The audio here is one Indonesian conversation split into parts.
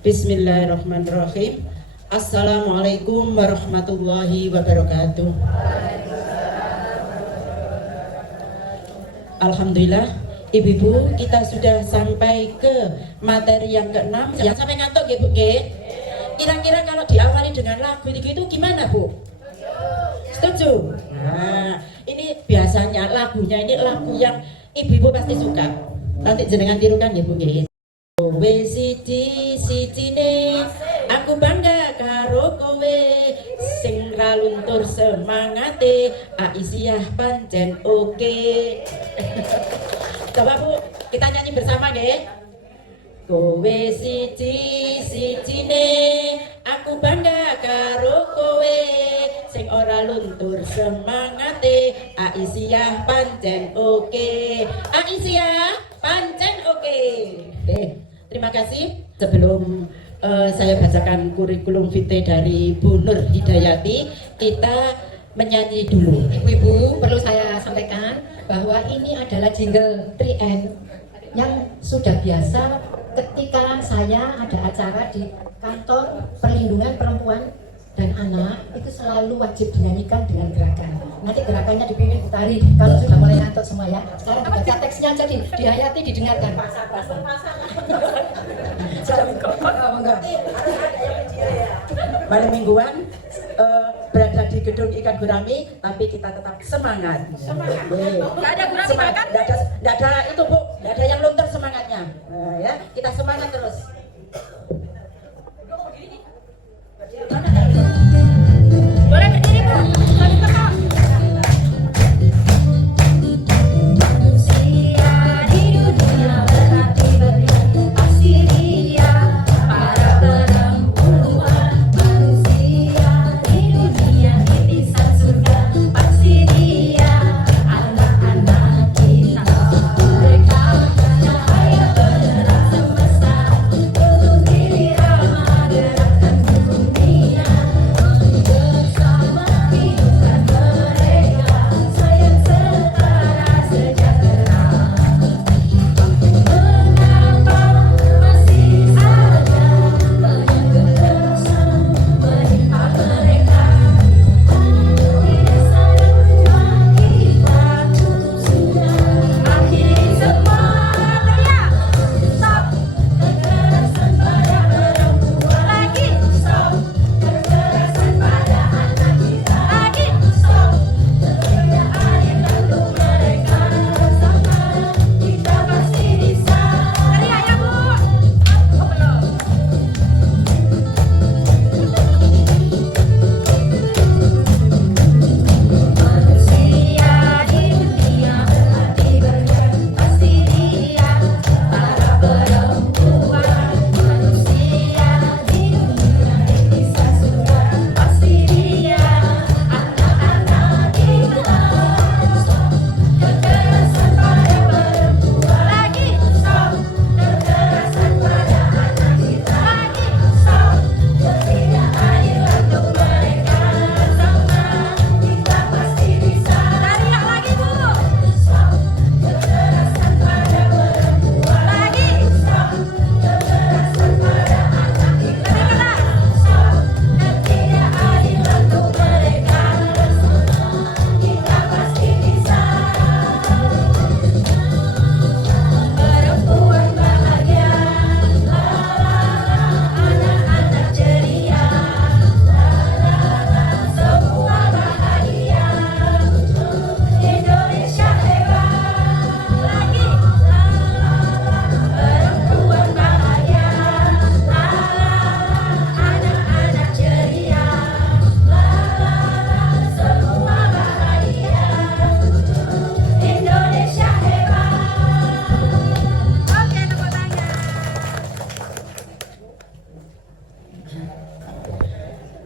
Bismillahirrahmanirrahim. Assalamualaikum warahmatullahi wabarakatuh. Alhamdulillah, ibu-ibu, kita sudah sampai ke materi yang ke-6. Jangan sampai ngantuk ya Bu. Kira-kira kalau diawali dengan lagu itu gimana Bu? Setuju? Nah, ini biasanya lagunya ini lagu yang ibu-ibu pasti suka. Nanti jenengan tirukan ya Bu. Kowe siji-sijine aku bangga karo kowe sing ra luntur semangate Aisyah pancen oke. Coba Bu, kita nyanyi bersama nggih. Kowe siji-sijine aku bangga karo kowe sing ora luntur semangate Aisyah pancen oke. Aisyah pancen oke. Terima kasih. Sebelum saya bacakan kurikulum vitae dari Bu Nur Hidayati, kita menyanyi dulu. Ibu-ibu, perlu saya sampaikan bahwa ini adalah jingle 3N yang sudah biasa ketika saya ada acara di kantor perlindungan perempuan dan anak, itu selalu wajib dinyanyikan dengan gerakan. Nanti gerakannya dipimpin Bu Tari kalau sudah mulai ngantuk semua ya. Sekarang dibaca teksnya aja dihayati, didengarkan. Malam mingguan berada di gedung Ikan Gurami, tapi kita tetap semangat. Semangat. Nggak ada gurami makan? Nggak ada itu Bu, nggak ada yang luntur semangatnya. Ya, kita semangat terus. Boleh berdiri Bu.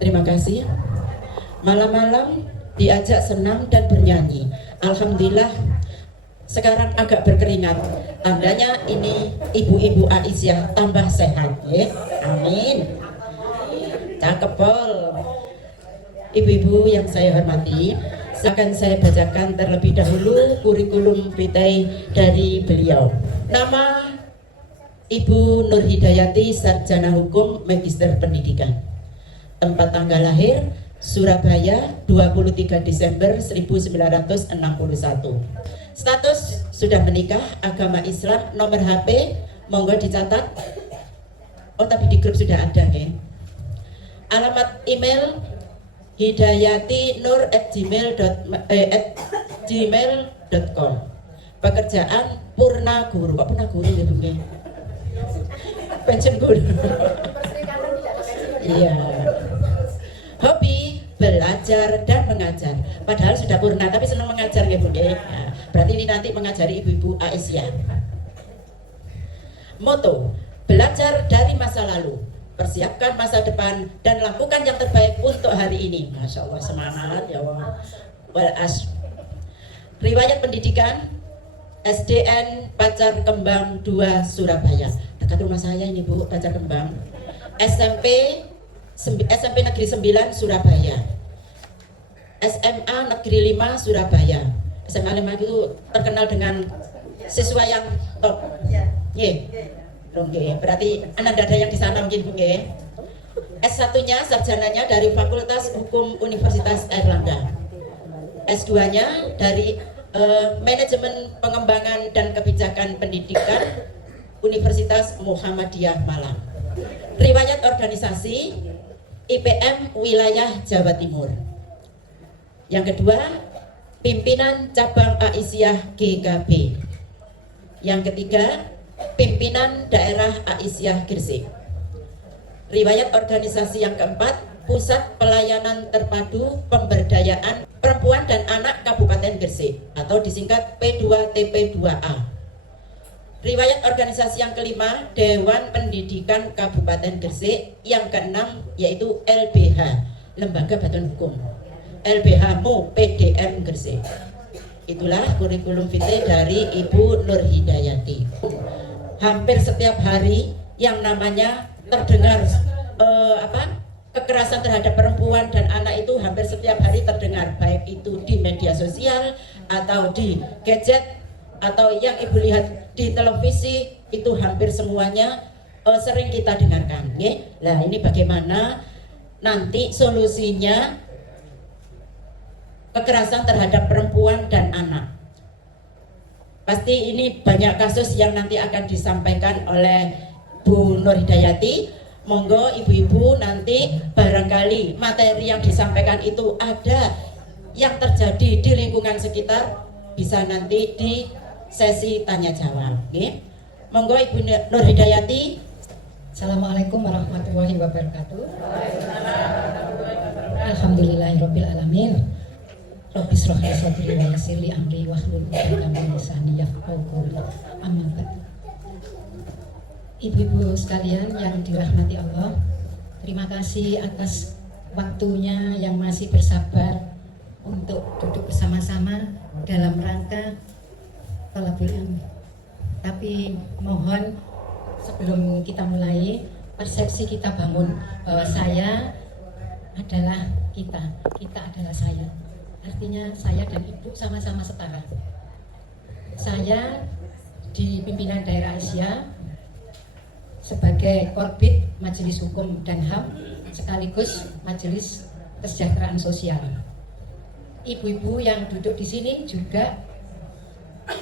Terima kasih. Malam-malam diajak senam dan bernyanyi. Alhamdulillah sekarang agak berkeringat. Tandanya ini ibu-ibu Aisyah tambah sehat ya. Amin. Cakep pol. Ibu-ibu yang saya hormati, akan saya bacakan terlebih dahulu kurikulum vitae dari beliau. Nama Ibu Nur Hidayati, Sarjana Hukum, Magister Pendidikan. Tempat tanggal lahir Surabaya 23 Desember 1961. Status sudah menikah, agama Islam, nomor HP monggo dicatat. Oh tapi di grup sudah ada ya. Alamat email hidayatinur@gmail.com. Pekerjaan purna guru. Kok purna guru ya Bu? Pensiun guru. Iya. Hobi belajar dan mengajar. Padahal sudah purna tapi senang mengajar ya Bu. Nah, berarti ini nanti mengajari ibu-ibu Aisyah. Moto: belajar dari masa lalu, persiapkan masa depan, dan lakukan yang terbaik untuk hari ini. Masya Allah, semangat ya Allah. Riwayat pendidikan SDN Pacar Kembang 2 Surabaya. Dekat rumah saya ini Bu, Pacar Kembang. SMP Negeri 9 Surabaya. SMA Negeri 5 Surabaya. SMA 5 itu terkenal dengan siswa yang top. Oke, berarti anak ada yang di sana mungkin Bu nggih. S1-nya sarjananya dari Fakultas Hukum Universitas Airlangga. S2-nya dari Manajemen Pengembangan dan Kebijakan Pendidikan Universitas Muhammadiyah Malang. Riwayat organisasi IPM Wilayah Jawa Timur. Yang kedua, pimpinan cabang Aisyah GKB. Yang ketiga, pimpinan daerah Aisyah Gresik. Riwayat organisasi yang keempat, Pusat Pelayanan Terpadu Pemberdayaan Perempuan dan Anak Kabupaten Gresik atau disingkat P2TP2A. Riwayat organisasi yang kelima, Dewan Pendidikan Kabupaten Gresik. Yang keenam yaitu LBH, Lembaga Bantuan Hukum. LBH MU PDM Gresik. Itulah kurikulum vitae dari Ibu Nur Hidayati. Hampir setiap hari yang namanya terdengar kekerasan terhadap perempuan dan anak itu hampir setiap hari terdengar, baik itu di media sosial atau di gadget atau yang ibu lihat di televisi, itu hampir semuanya sering kita dengarkan. Nah ini bagaimana nanti solusinya kekerasan terhadap perempuan dan anak. Pasti ini banyak kasus yang nanti akan disampaikan oleh Bu Nur Hidayati. Monggo ibu-ibu nanti barangkali materi yang disampaikan itu ada yang terjadi di lingkungan sekitar, bisa nanti di sesi tanya jawab. Monggo Ibu Nur Hidayati. Assalamualaikum warahmatullahi wabarakatuh. Alhamdulillahirabbil alamin. Rabbi shrah li sadri wa yassir li amri wahlul 'uqdatam min lisani yafqahu qawli. Amma ba'du. Ibu-ibu sekalian yang dirahmati Allah, terima kasih atas waktunya yang masih bersabar untuk duduk bersama-sama dalam rangka thalabul ilmi. Tapi mohon sebelum kita mulai, persepsi kita bangun bahwa saya adalah kita adalah saya. Artinya saya dan ibu sama-sama setara. Saya di pimpinan daerah Aisyah sebagai Korbit Majelis Hukum dan HAM sekaligus Majelis Kesejahteraan Sosial. Ibu-ibu yang duduk di sini juga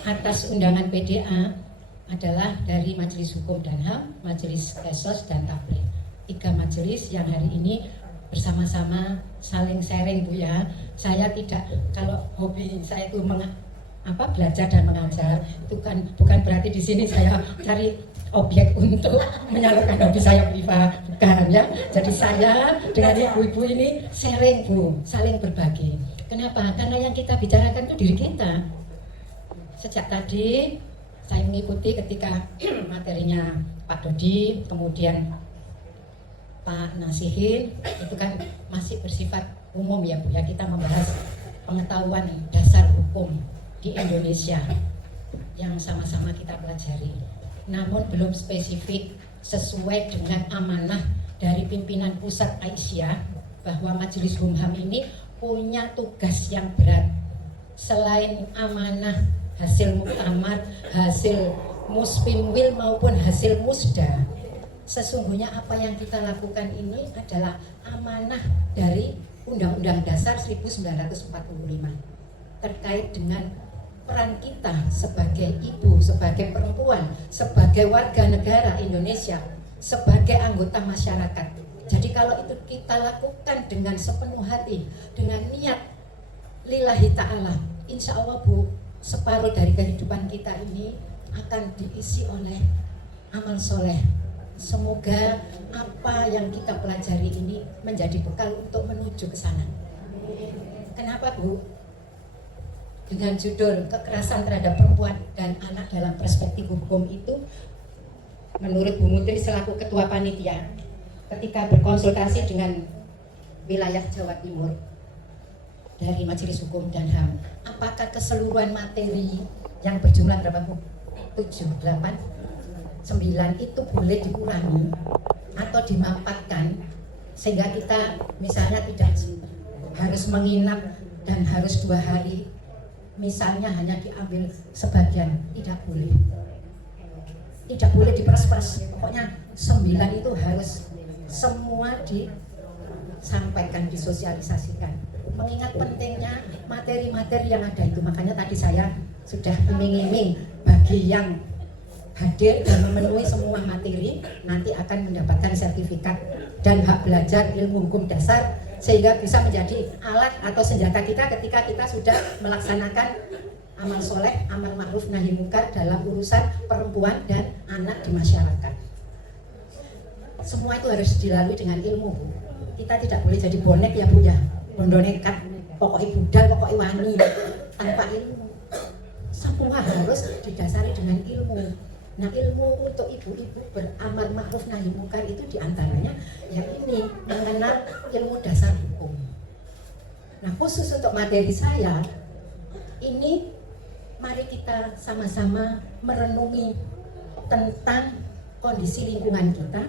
atas undangan PDA adalah dari Majelis Hukum dan HAM, Majelis Kesos dan Tabligh. 3 majelis yang hari ini bersama-sama saling sharing Bu ya. Saya tidak, kalau hobi saya itu belajar dan mengajar, itu kan bukan berarti di sini saya cari objek untuk menyalurkan hobi saya Bu Iva, bukan ya. Jadi saya dengan ibu-ibu ini sharing Bu, saling berbagi. Kenapa? Karena yang kita bicarakan itu diri kita. Sejak tadi saya mengikuti ketika materinya Pak Dodi, kemudian Pak Nasihin, itu kan masih bersifat umum ya Bu ya. Kita membahas pengetahuan dasar hukum di Indonesia yang sama-sama kita pelajari. Namun belum spesifik sesuai dengan amanah dari pimpinan pusat Aisyah bahwa Majelis Humham ini punya tugas yang berat. Selain amanah hasil muktamar, hasil muspimwil maupun hasil musda, sesungguhnya apa yang kita lakukan ini adalah amanah dari Undang-Undang Dasar 1945 terkait dengan peran kita sebagai ibu, sebagai perempuan, sebagai warga negara Indonesia, sebagai anggota masyarakat. Jadi kalau itu kita lakukan dengan sepenuh hati, dengan niat lillahi ta'ala, insya Allah Bu, separuh dari kehidupan kita ini akan diisi oleh amal soleh. Semoga apa yang kita pelajari ini menjadi bekal untuk menuju ke sana. Kenapa Bu? Dengan judul kekerasan terhadap perempuan dan anak dalam perspektif hukum itu, menurut Bu Mutri selaku Ketua Panitia, ketika berkonsultasi dengan wilayah Jawa Timur dari Majelis Hukum dan HAM, apakah keseluruhan materi yang berjumlah berapa Bu? 7, 8, 9 itu boleh dikurangi atau dimanfaatkan sehingga kita misalnya tidak harus menginap dan harus 2 hari, misalnya hanya diambil sebagian, tidak boleh diperas-peras, pokoknya 9 itu harus semua disampaikan, disosialisasikan, mengingat pentingnya materi-materi yang ada itu. Makanya tadi saya sudah iming-iming bagi yang hadir dan memenuhi semua materi nanti akan mendapatkan sertifikat dan hak belajar ilmu hukum dasar, sehingga bisa menjadi alat atau senjata kita ketika kita sudah melaksanakan amal soleh, amal ma'ruf nahi mungkar dalam urusan perempuan dan anak di masyarakat. Semua itu harus dilalui dengan ilmu. Kita tidak boleh jadi bonek ya Bu ya, bondo nekat, pokoknya budal, pokoknya wani, tanpa ilmu. Semua harus didasari dengan ilmu. Nah, ilmu untuk ibu-ibu beramal ma'ruf nahi mungkar itu diantaranya yang ini, mengenal ilmu dasar hukum. Nah, khusus untuk materi saya ini, mari kita sama-sama merenungi tentang kondisi lingkungan kita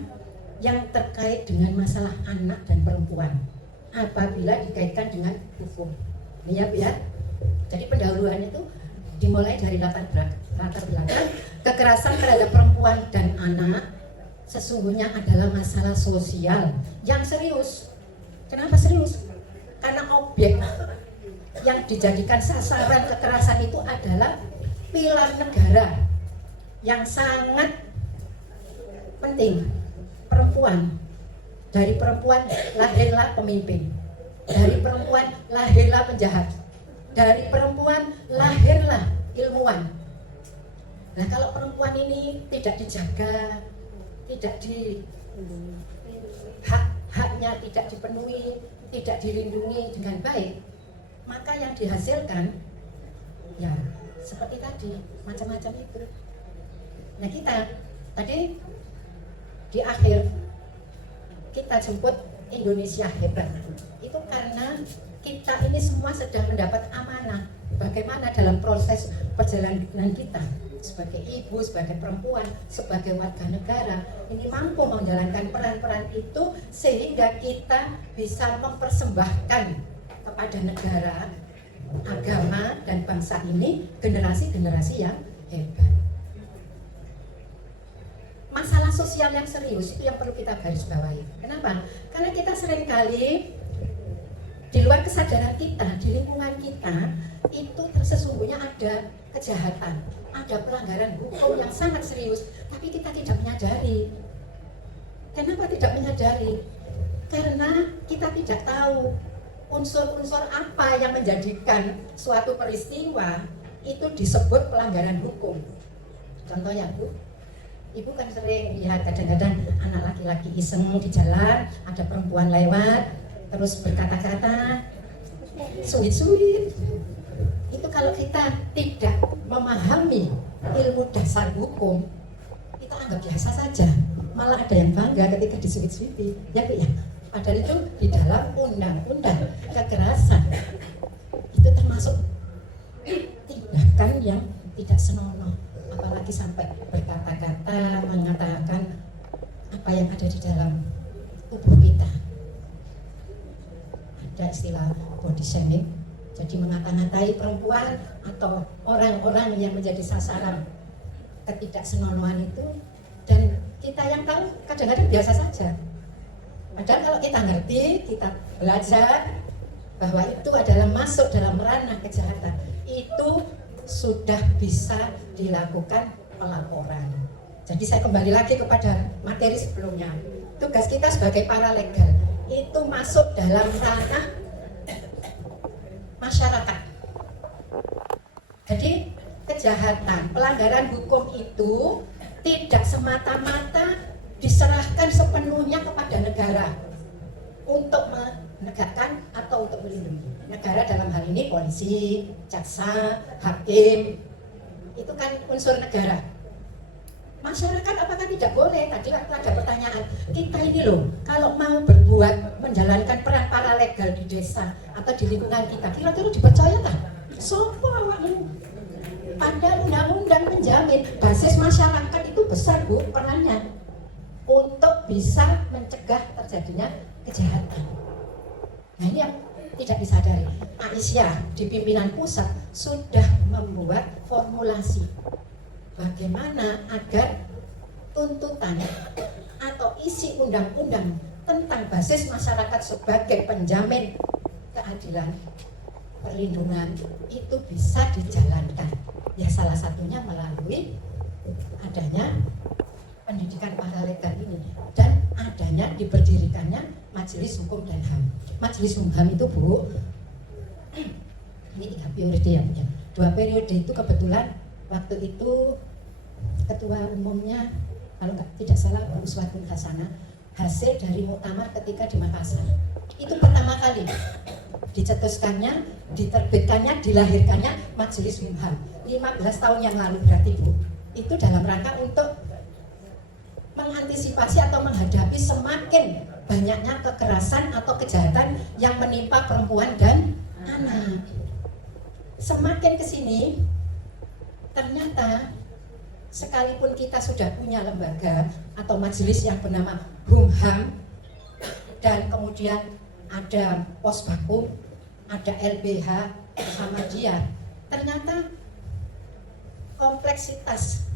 yang terkait dengan masalah anak dan perempuan apabila dikaitkan dengan hukum. Ini ya Bu ya. Jadi pendahuluan itu dimulai dari latar belakang kekerasan terhadap perempuan dan anak sesungguhnya adalah masalah sosial yang serius. Kenapa serius? Karena objek yang dijadikan sasaran kekerasan itu adalah pilar negara yang sangat penting. Perempuan, dari perempuan lahirlah pemimpin, dari perempuan lahirlah penjahat, dari perempuan lahirlah ilmuwan. Nah, kalau perempuan ini tidak dijaga, tidak haknya tidak dipenuhi, tidak dilindungi dengan baik, maka yang dihasilkan ya seperti tadi, macam-macam itu. Nah, kita tadi di akhir kita jemput Indonesia hebat itu karena kita ini semua sedang mendapat amanah bagaimana dalam proses perjalanan kita sebagai ibu, sebagai perempuan, sebagai warga negara ini mampu menjalankan peran-peran itu sehingga kita bisa mempersembahkan kepada negara, agama, dan bangsa ini generasi-generasi yang hebat. Masalah sosial yang serius itu yang perlu kita garis bawahi. Kenapa? Karena kita seringkali di luar kesadaran kita, di lingkungan kita itu sesungguhnya ada kejahatan, ada pelanggaran hukum yang sangat serius, tapi kita tidak menyadari. Kenapa tidak menyadari? Karena kita tidak tahu unsur-unsur apa yang menjadikan suatu peristiwa itu disebut pelanggaran hukum. Contohnya Bu, Ibu kan sering lihat kadang-kadang anak laki-laki iseng di jalan, ada perempuan lewat, terus berkata-kata, suit-suit. Itu kalau kita tidak memahami ilmu dasar hukum, kita anggap biasa saja. Malah ada yang bangga ketika disuit-suiti, ya Bu ya. Padahal itu di dalam undang-undang kekerasan itu termasuk tindakan yang tidak senonoh. Apalagi sampai berkata-kata, mengatakan apa yang ada di dalam tubuh kita. Ada istilah body shaming, jadi mengata-ngatai perempuan atau orang-orang yang menjadi sasaran ketidaksenonoan itu, dan kita yang tahu kadang-kadang biasa saja. Padahal kalau kita ngerti, kita belajar bahwa itu adalah masuk dalam ranah kejahatan, itu sudah bisa dilakukan pelaporan. Jadi saya kembali lagi kepada materi sebelumnya. Tugas kita sebagai paralegal itu masuk dalam ranah masyarakat. Jadi kejahatan, pelanggaran hukum itu tidak semata-mata diserahkan sepenuhnya kepada negara untuk menegakkan atau untuk melindungi. Negara dalam hal ini polisi, jaksa, hakim, itu kan unsur negara. Masyarakat apakah tidak boleh? Tadi waktu ada pertanyaan, kita ini loh kalau mau berbuat menjalankan peran paralegal di desa atau di lingkungan kita, kira-kira dipercaya tak? Sopo awakmu? Pada undang-undang menjamin basis masyarakat itu besar Bu perannya untuk bisa mencegah terjadinya kejahatan. Nah ini yang tidak disadari. Aisyah di pimpinan pusat sudah membuat formulasi bagaimana agar tuntutan atau isi undang-undang tentang basis masyarakat sebagai penjamin keadilan, perlindungan itu bisa dijalankan. Ya salah satunya melalui adanya pendidikan paralegal ini dan adanya diberdirikannya Majelis Hukum dan HAM. Majelis Hukum HAM itu Bu, ini 3 periode ya Bu. 2 periode itu kebetulan waktu itu ketua umumnya kalau tidak salah Bu Uswatun Hasanah, hasil dari muktamar ketika di Makassar. Itu pertama kali dicetuskannya, diterbitkannya, dilahirkannya Majelis Hukum HAM 15 tahun yang lalu berarti Bu. Itu dalam rangka untuk mengantisipasi atau menghadapi semakin banyaknya kekerasan atau kejahatan yang menimpa perempuan dan anak. Semakin kesini ternyata sekalipun kita sudah punya lembaga atau majelis yang bernama HUM-HAM dan kemudian ada Posbakum, ada LBH, Muhammadiyah, ternyata kompleksitas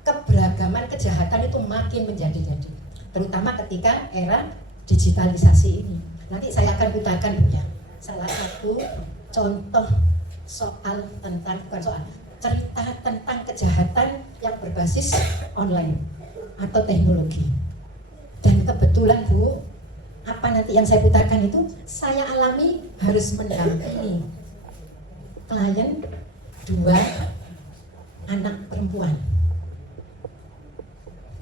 keberagaman kejahatan itu makin menjadi-jadi, terutama ketika era digitalisasi ini. Nanti saya akan putarkan Bu ya, salah satu contoh soal tentang, bukan soal, cerita tentang kejahatan yang berbasis online atau teknologi. Dan kebetulan Bu, apa nanti yang saya putarkan itu saya alami harus mendampingi klien 2 anak perempuan.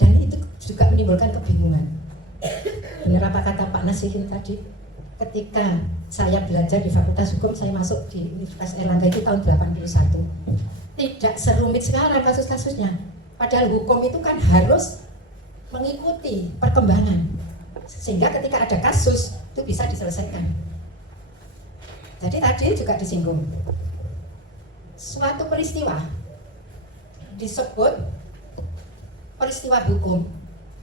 Dan itu juga menimbulkan kebingungan. Benar apa kata Pak Nasihin tadi, ketika saya belajar di Fakultas Hukum, saya masuk di Universitas Erlangga itu tahun 81. Tidak serumit sekarang kasus-kasusnya. Padahal hukum itu kan harus mengikuti perkembangan. Sehingga ketika ada kasus, itu bisa diselesaikan. Jadi tadi juga disinggung. Suatu peristiwa disebut peristiwa hukum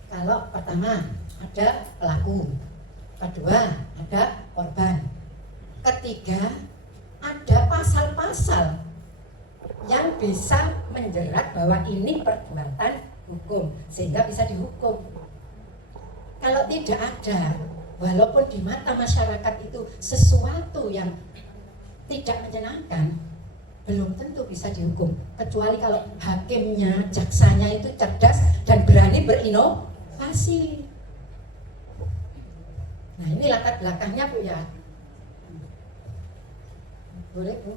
kalau pertama ada pelaku, kedua ada korban, ketiga ada pasal-pasal yang bisa menjerat bahwa ini perbuatan hukum sehingga bisa dihukum. Kalau tidak ada, walaupun di mata masyarakat itu sesuatu yang tidak menyenangkan, belum tentu bisa dihukum, kecuali kalau hakimnya, jaksanya itu cerdas dan berani berinovasi. Nah ini latar belakangnya Bu ya. Boleh Bu?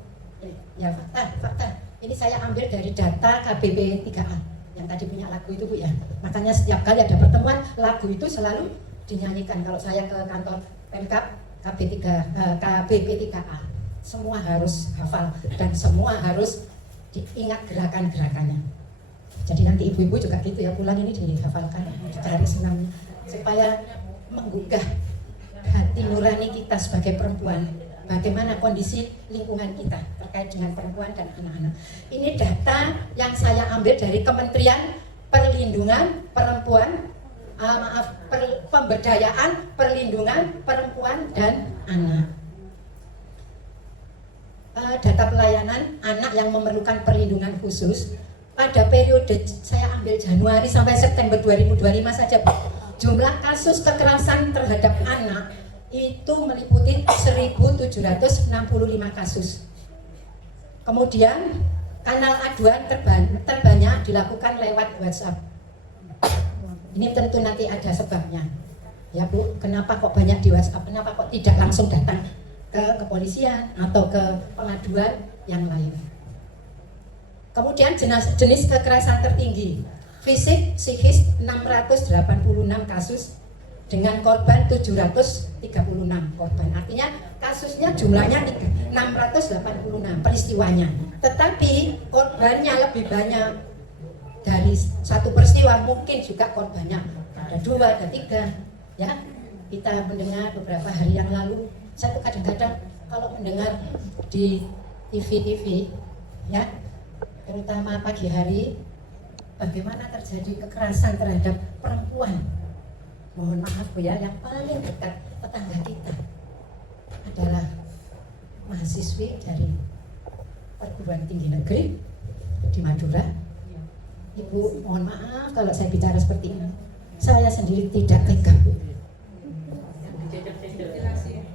Ya fakta. Ini saya ambil dari data KBP 3A yang tadi punya lagu itu Bu ya. Makanya setiap kali ada pertemuan, lagu itu selalu dinyanyikan. Kalau saya ke kantor Pemkab KBP 3A, semua harus hafal dan semua harus diingat gerakan-gerakannya. Jadi nanti ibu-ibu juga gitu ya, pulang ini dihafalkan, dicari senangnya supaya menggugah hati nurani kita sebagai perempuan. Bagaimana kondisi lingkungan kita terkait dengan perempuan dan anak-anak. Ini data yang saya ambil dari Kementerian Perlindungan Perempuan, Pemberdayaan Perlindungan Perempuan dan Anak. Data pelayanan anak yang memerlukan perlindungan khusus pada periode saya ambil Januari sampai September 2025 saja, Bu, jumlah kasus kekerasan terhadap anak itu meliputi 1.765 kasus. Kemudian kanal aduan terbanyak dilakukan lewat WhatsApp. Ini tentu nanti ada sebabnya. Ya Bu, kenapa kok banyak di WhatsApp? Kenapa kok tidak langsung datang ke kepolisian atau ke pengaduan yang lain? Kemudian jenis kekerasan tertinggi, fisik, psikis 686 kasus dengan korban 736 korban. Artinya kasusnya jumlahnya 686 peristiwanya. Tetapi korbannya lebih banyak. Dari satu peristiwa mungkin juga korbannya ada 2, ada 3. Ya, kita mendengar beberapa hari yang lalu, saya tuh kadang-kadang kalau mendengar di TV, ya, terutama pagi hari, bagaimana terjadi kekerasan terhadap perempuan. Mohon maaf Bu ya, yang paling dekat tetangga kita adalah mahasiswi dari perguruan tinggi negeri di Madura. Ibu, mohon maaf kalau saya bicara seperti ini. Saya sendiri tidak tega, Bu.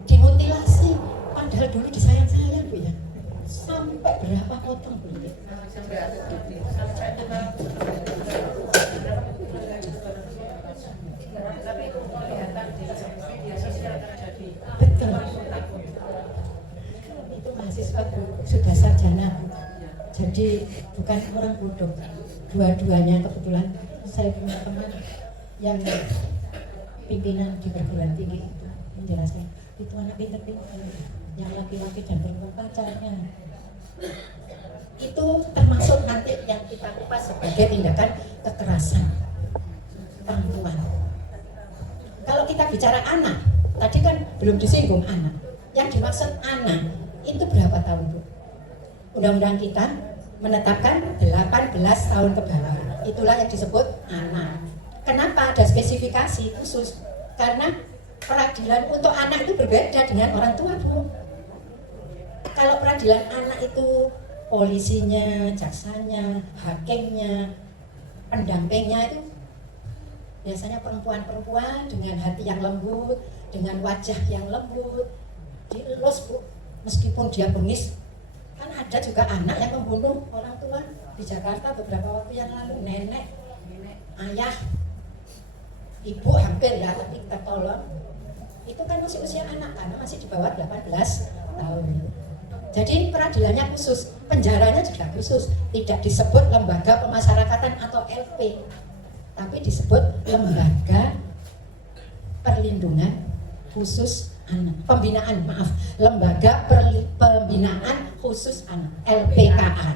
Dimutilasi, padahal dulu disayang-sayang, Bu ya. Sampai berapa potong, Bu? Betul. Itu mahasiswa, Bu, sudah sarjana, Bu. Jadi bukan orang bodoh. Dua-duanya kebetulan saya punya teman yang pimpinan di perguruan tinggi itu menjelaskan, itu anak pintar-pintar, yang laki-laki dan perempuan pacarnya. Itu termasuk nanti yang kita kupas sebagai tindakan kekerasan perempuan. Kalau kita bicara anak, tadi kan belum disinggung anak. Yang dimaksud anak itu berapa tahun, Bu? Undang-undang kita menetapkan 18 tahun ke bawah. Itulah yang disebut anak. Kenapa ada spesifikasi khusus? Karena peradilan untuk anak itu berbeda dengan orang tua, Bu. Kalau peradilan anak itu polisinya, jaksanya, hakimnya, pendampingnya itu biasanya perempuan-perempuan dengan hati yang lembut, dengan wajah yang lembut, dielus, Bu. Meskipun dia bengis. Kan ada juga anak yang membunuh orang tua di Jakarta beberapa waktu yang lalu, nenek, ayah, ibu hampir ya, tapi kita tolong. Itu kan masih usia anak karena masih di bawah 18 tahun. Jadi peradilannya khusus, penjaranya juga khusus, tidak disebut lembaga pemasyarakatan atau LP, tapi disebut lembaga perlindungan khusus anak, pembinaan, maaf, lembaga pembinaan khusus anak, LPKA.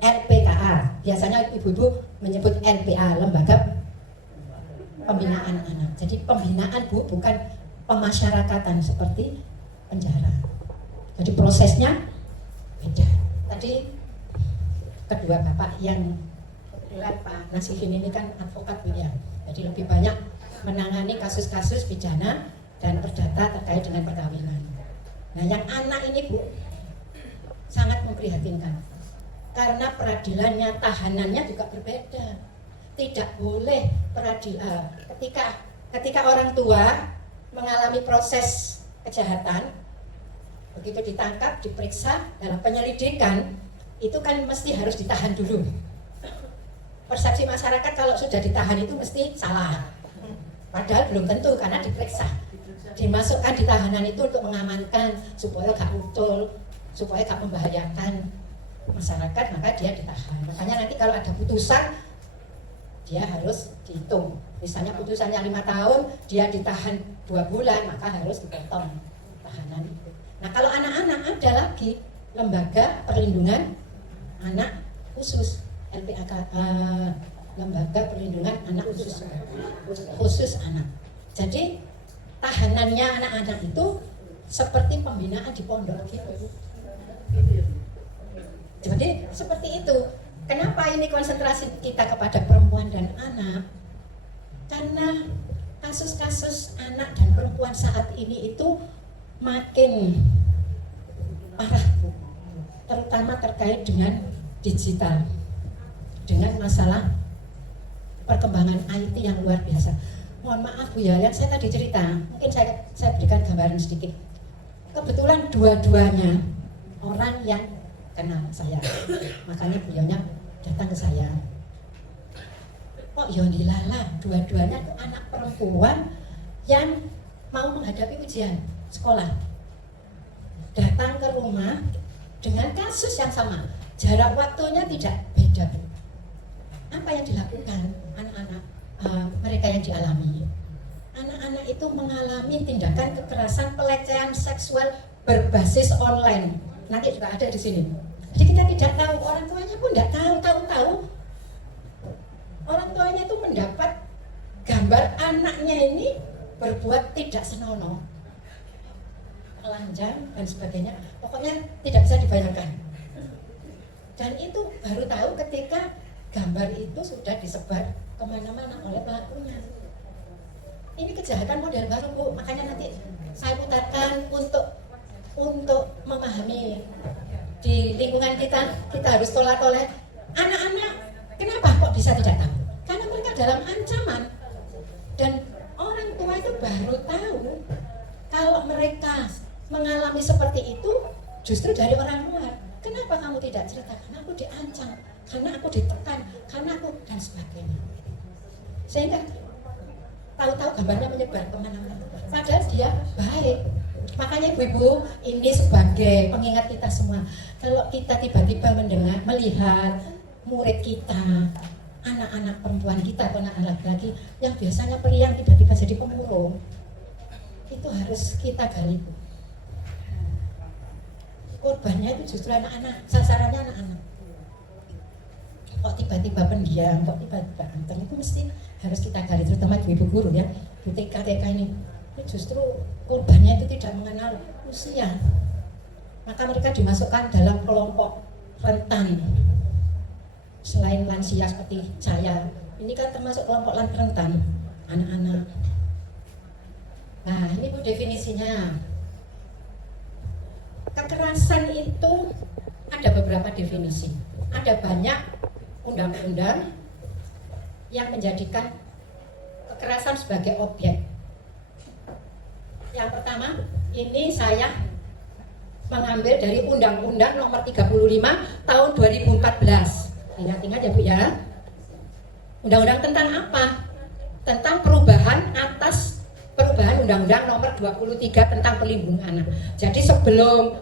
LPKA, biasanya ibu-ibu menyebut LPA, lembaga pembinaan anak. Jadi pembinaan, Bu, bukan pemasyarakatan seperti penjara. Jadi prosesnya beda. Tadi kedua bapak yang kebetulan Pak Nasihin ini kan advokat, Bu ya. Jadi lebih banyak menangani kasus-kasus pidana dan perdata terkait dengan perkawinan. Nah, yang anak ini, Bu, sangat memprihatinkan karena peradilannya, tahanannya juga berbeda. Tidak boleh ketika orang tua mengalami proses kejahatan, begitu ditangkap, diperiksa dalam penyelidikan, itu kan mesti harus ditahan dulu. Persepsi masyarakat kalau sudah ditahan itu mesti salah, padahal belum tentu karena diperiksa. Dimasukkan di tahanan itu untuk mengamankan supaya gak utul, supaya gak membahayakan masyarakat, maka dia ditahan. Makanya nanti kalau ada putusan, dia harus dihitung. Misalnya putusannya 5 tahun, dia ditahan 2 bulan, maka harus dipotong tahanan itu. Nah, kalau anak-anak ada lagi lembaga perlindungan anak khusus, LPAK, lembaga perlindungan anak khusus anak. Jadi tahanannya anak-anak itu seperti pembinaan di pondok gitu. Jadi seperti itu. Kenapa ini konsentrasi kita kepada perempuan dan anak? Karena kasus-kasus anak dan perempuan saat ini itu makin parah, terutama terkait dengan digital. dengan masalah perkembangan IT yang luar biasa. Mohon maaf Bu ya, yang saya tadi cerita, mungkin saya berikan gambaran sedikit. Kebetulan dua-duanya orang yang kenal saya, makanya beliaunya datang ke saya. Kok Yondilala, dua-duanya itu anak perempuan yang mau menghadapi ujian sekolah. Datang ke rumah dengan kasus yang sama, jarak waktunya tidak beda. Apa yang dilakukan anak-anak mereka yang dialami? Anak-anak itu mengalami tindakan kekerasan pelecehan seksual berbasis online. Nanti juga ada di sini. Jadi kita tidak tahu, orang tuanya pun tidak tahu. Orang tuanya itu mendapat gambar anaknya ini berbuat tidak senonoh, telanjang dan sebagainya. Pokoknya tidak bisa dibayangkan. Dan itu baru tahu ketika gambar itu sudah disebar kemana-mana oleh pelakunya. Ini kejahatan model baru Bu, makanya nanti saya putarkan untuk memahami di lingkungan kita harus tolak-tolak. Anak-anak kenapa kok bisa tidak tahu? Karena mereka dalam ancaman, dan orang tua itu baru tahu kalau mereka mengalami seperti itu justru dari orang luar. Kenapa kamu tidak cerita? Karena aku diancam, karena aku ditekan, karena aku dan sebagainya. Sehingga tahu-tahu gambarnya menyebar kemana-mana. Padahal dia baik. Makanya ibu-ibu, ini sebagai pengingat kita semua. Kalau kita tiba-tiba melihat murid kita, anak-anak perempuan kita atau anak laki-laki yang biasanya periang tiba-tiba jadi pemurung, itu harus kita gali. Korbannya itu justru anak-anak, sasarannya anak-anak. Kok tiba-tiba pendiam, kok tiba-tiba anteng, itu mesti harus kita gali, terutama ibu guru ya, Bu TK ini. Justru korbannya itu tidak mengenal usia, maka mereka dimasukkan dalam kelompok rentan. Selain lansia seperti saya, ini kan termasuk kelompok rentan, anak-anak. Nah, ini Bu definisinya. Kekerasan itu ada beberapa definisi. Ada banyak undang-undang yang menjadikan kekerasan sebagai objek. Yang pertama, ini saya mengambil dari Undang-Undang Nomor 35 Tahun 2014. Ingat-ingat ya Bu ya. Undang-undang tentang apa? Tentang perubahan Undang-Undang Nomor 23 tentang Perlindungan Anak. Jadi sebelum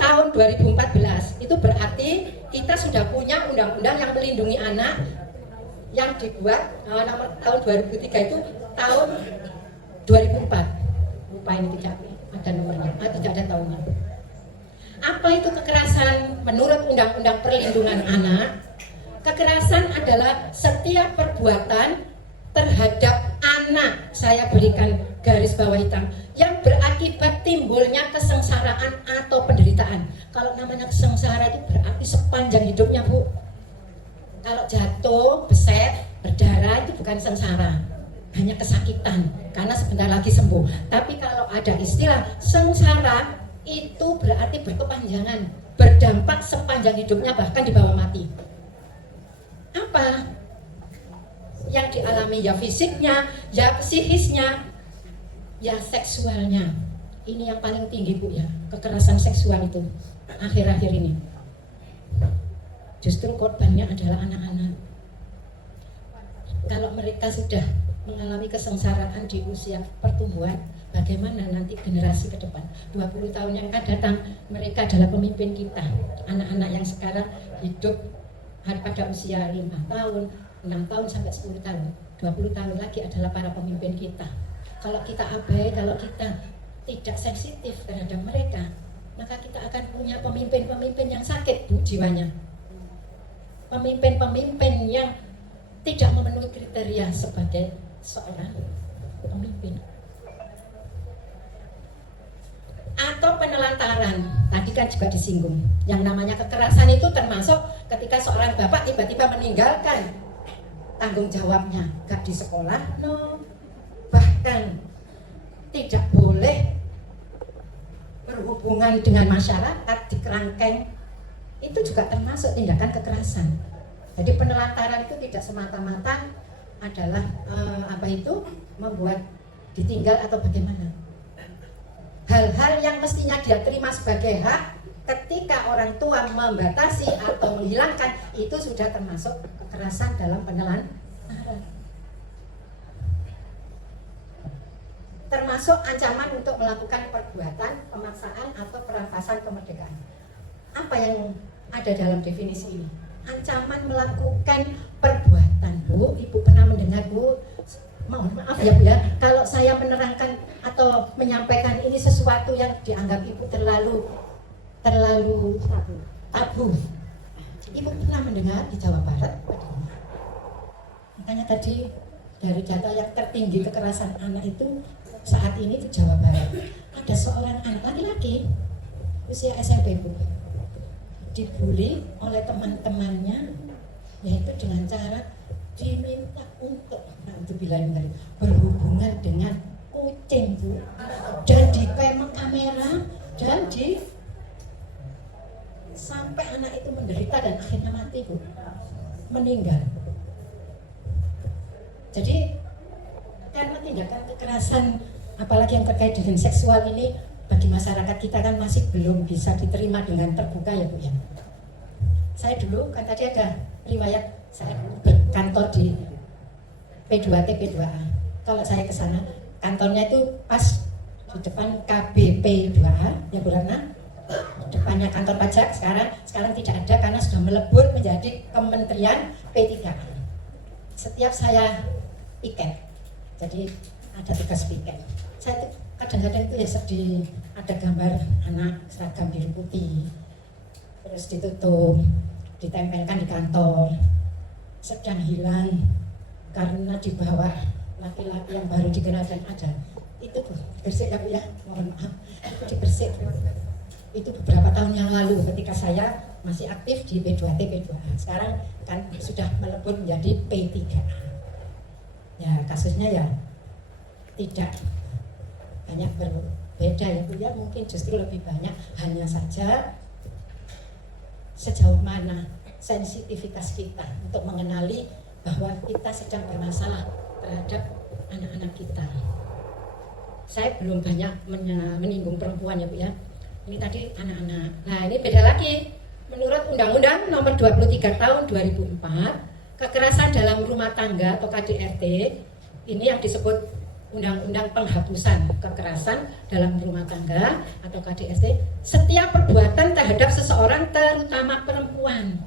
tahun 2014 itu berarti kita sudah punya undang-undang yang melindungi anak yang dibuat nomor tahun 2003 itu tahun 2004. Lupa ini tidak ada nomornya, tidak ada tahunnya. Apa itu kekerasan menurut Undang-Undang Perlindungan Anak? Kekerasan adalah setiap perbuatan terhadap anak, saya berikan garis bawah hitam, yang berakibat timbulnya kesengsaraan atau penderitaan. Kalau namanya kesengsara itu berarti sepanjang hidupnya Bu. Kalau jatuh, beset, berdarah itu bukan sengsara, hanya kesakitan karena sebentar lagi sembuh. Tapi kalau ada istilah sengsara itu berarti berkepanjangan, berdampak sepanjang hidupnya, bahkan di bawah mati. Apa yang dialami? Ya fisiknya, ya psikisnya, ya seksualnya. Ini yang paling tinggi Bu ya, kekerasan seksual itu akhir-akhir ini. Justru korbannya adalah anak-anak. Kalau mereka sudah mengalami kesengsaraan di usia pertumbuhan, bagaimana nanti generasi ke depan? 20 tahun yang akan datang, mereka adalah pemimpin kita. Anak-anak yang sekarang hidup pada usia 5 tahun, 6 tahun sampai 10 tahun, 20 tahun lagi adalah para pemimpin kita. Kalau kita abai, kalau kita tidak sensitif terhadap mereka, maka kita akan punya pemimpin-pemimpin yang sakit Bu jiwanya. Pemimpin-pemimpin yang tidak memenuhi kriteria sebagai seorang pemimpin. Atau penelantaran, tadi kan juga disinggung. Yang namanya kekerasan itu termasuk ketika seorang bapak tiba-tiba meninggalkan tanggung jawabnya, gak di sekolah, bahkan tidak boleh berhubungan dengan masyarakat, di kerangkeng, itu juga termasuk tindakan kekerasan. Jadi penelantaran itu tidak semata-mata adalah membuat ditinggal atau bagaimana. Hal-hal yang mestinya dia terima sebagai hak, ketika orang tua membatasi atau menghilangkan, itu sudah termasuk kekerasan dalam penelantaran. Termasuk ancaman untuk melakukan perbuatan, pemaksaan atau perampasan kemerdekaan. Apa yang ada dalam definisi ini? Ancaman melakukan perbuatan, Bu. Ibu pernah mendengar, Bu? Mohon maaf ya, Bu ya, kalau saya menerangkan atau menyampaikan ini sesuatu yang dianggap Ibu terlalu tabu. Ibu pernah mendengar di Jawa Barat? Makanya tadi dari data yang tertinggi kekerasan anak itu saat ini di Jawa Barat, ada seorang anak laki-laki usia SMP, Bu, dibully oleh teman-temannya, yaitu dengan cara diminta untuk berhubungan dengan kucing, Bu, dan dipemeng kamera dan sampai anak itu menderita dan akhirnya mati, Bu, meninggal. Jadi karena tindakan kekerasan apalagi yang terkait dengan seksual ini bagi masyarakat kita kan masih belum bisa diterima dengan terbuka ya, Bu ya. Saya dulu kan tadi ada riwayat saya berkantor di P2T P2A. Kalau saya ke sana kantornya itu pas di depan KBP 2A ya, Bu Ratna. Depannya kantor pajak sekarang tidak ada karena sudah melebur menjadi Kementerian P3A. Setiap saya piket, jadi ada tugas piket, saya kadang-kadang itu ya sedih, ada gambar anak seragam biru putih terus ditutup, ditempelkan di kantor, sedang hilang karena di bawah laki-laki yang baru dikenal dan ada. Itu bersih ya, Bu ya, mohon maaf, itu dibersih. Itu beberapa tahun yang lalu ketika saya masih aktif di P2T P2A. Sekarang kan sudah melebur menjadi P3A. Ya kasusnya ya tidak banyak berbeda ya, Bu ya, mungkin justru lebih banyak, hanya saja sejauh mana sensitivitas kita untuk mengenali bahwa kita sedang bermasalah terhadap anak-anak kita. Saya belum banyak menyinggung perempuan ya, Bu ya. Ini tadi anak-anak. Nah, ini beda lagi. Menurut Undang-Undang Nomor 23 Tahun 2004, kekerasan dalam rumah tangga atau KDRT, ini yang disebut Undang-Undang Penghapusan Kekerasan dalam Rumah Tangga atau KDRT, setiap perbuatan terhadap seseorang terutama perempuan.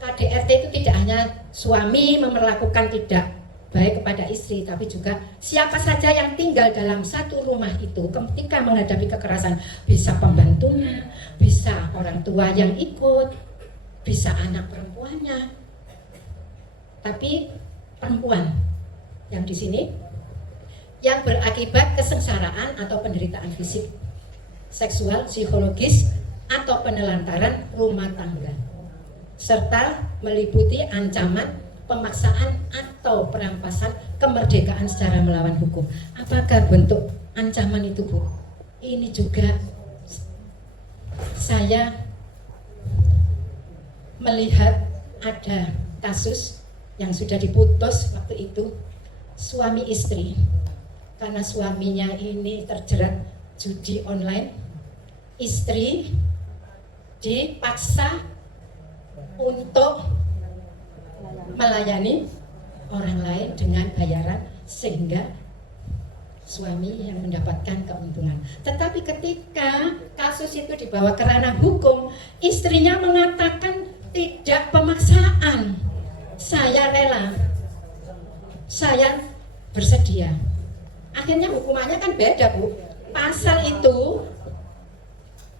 KDRT itu tidak hanya suami memperlakukan tidak baik kepada istri, tapi juga siapa saja yang tinggal dalam satu rumah itu ketika menghadapi kekerasan, bisa pembantunya, bisa orang tua yang ikut, bisa anak perempuannya. Tapi perempuan yang di sini yang berakibat kesengsaraan atau penderitaan fisik, seksual, psikologis atau penelantaran rumah tangga, serta meliputi ancaman, pemaksaan atau perampasan kemerdekaan secara melawan hukum. Apakah bentuk ancaman itu, Bu? Ini juga saya melihat ada kasus yang sudah diputus waktu itu, suami istri, karena suaminya ini terjerat judi online, istri dipaksa untuk melayani orang lain dengan bayaran sehingga suami yang mendapatkan keuntungan. Tetapi ketika kasus itu dibawa ke ranah hukum, istrinya mengatakan tidak pemaksaan, saya rela, saya bersedia. Akhirnya hukumannya kan beda, Bu. Pasal itu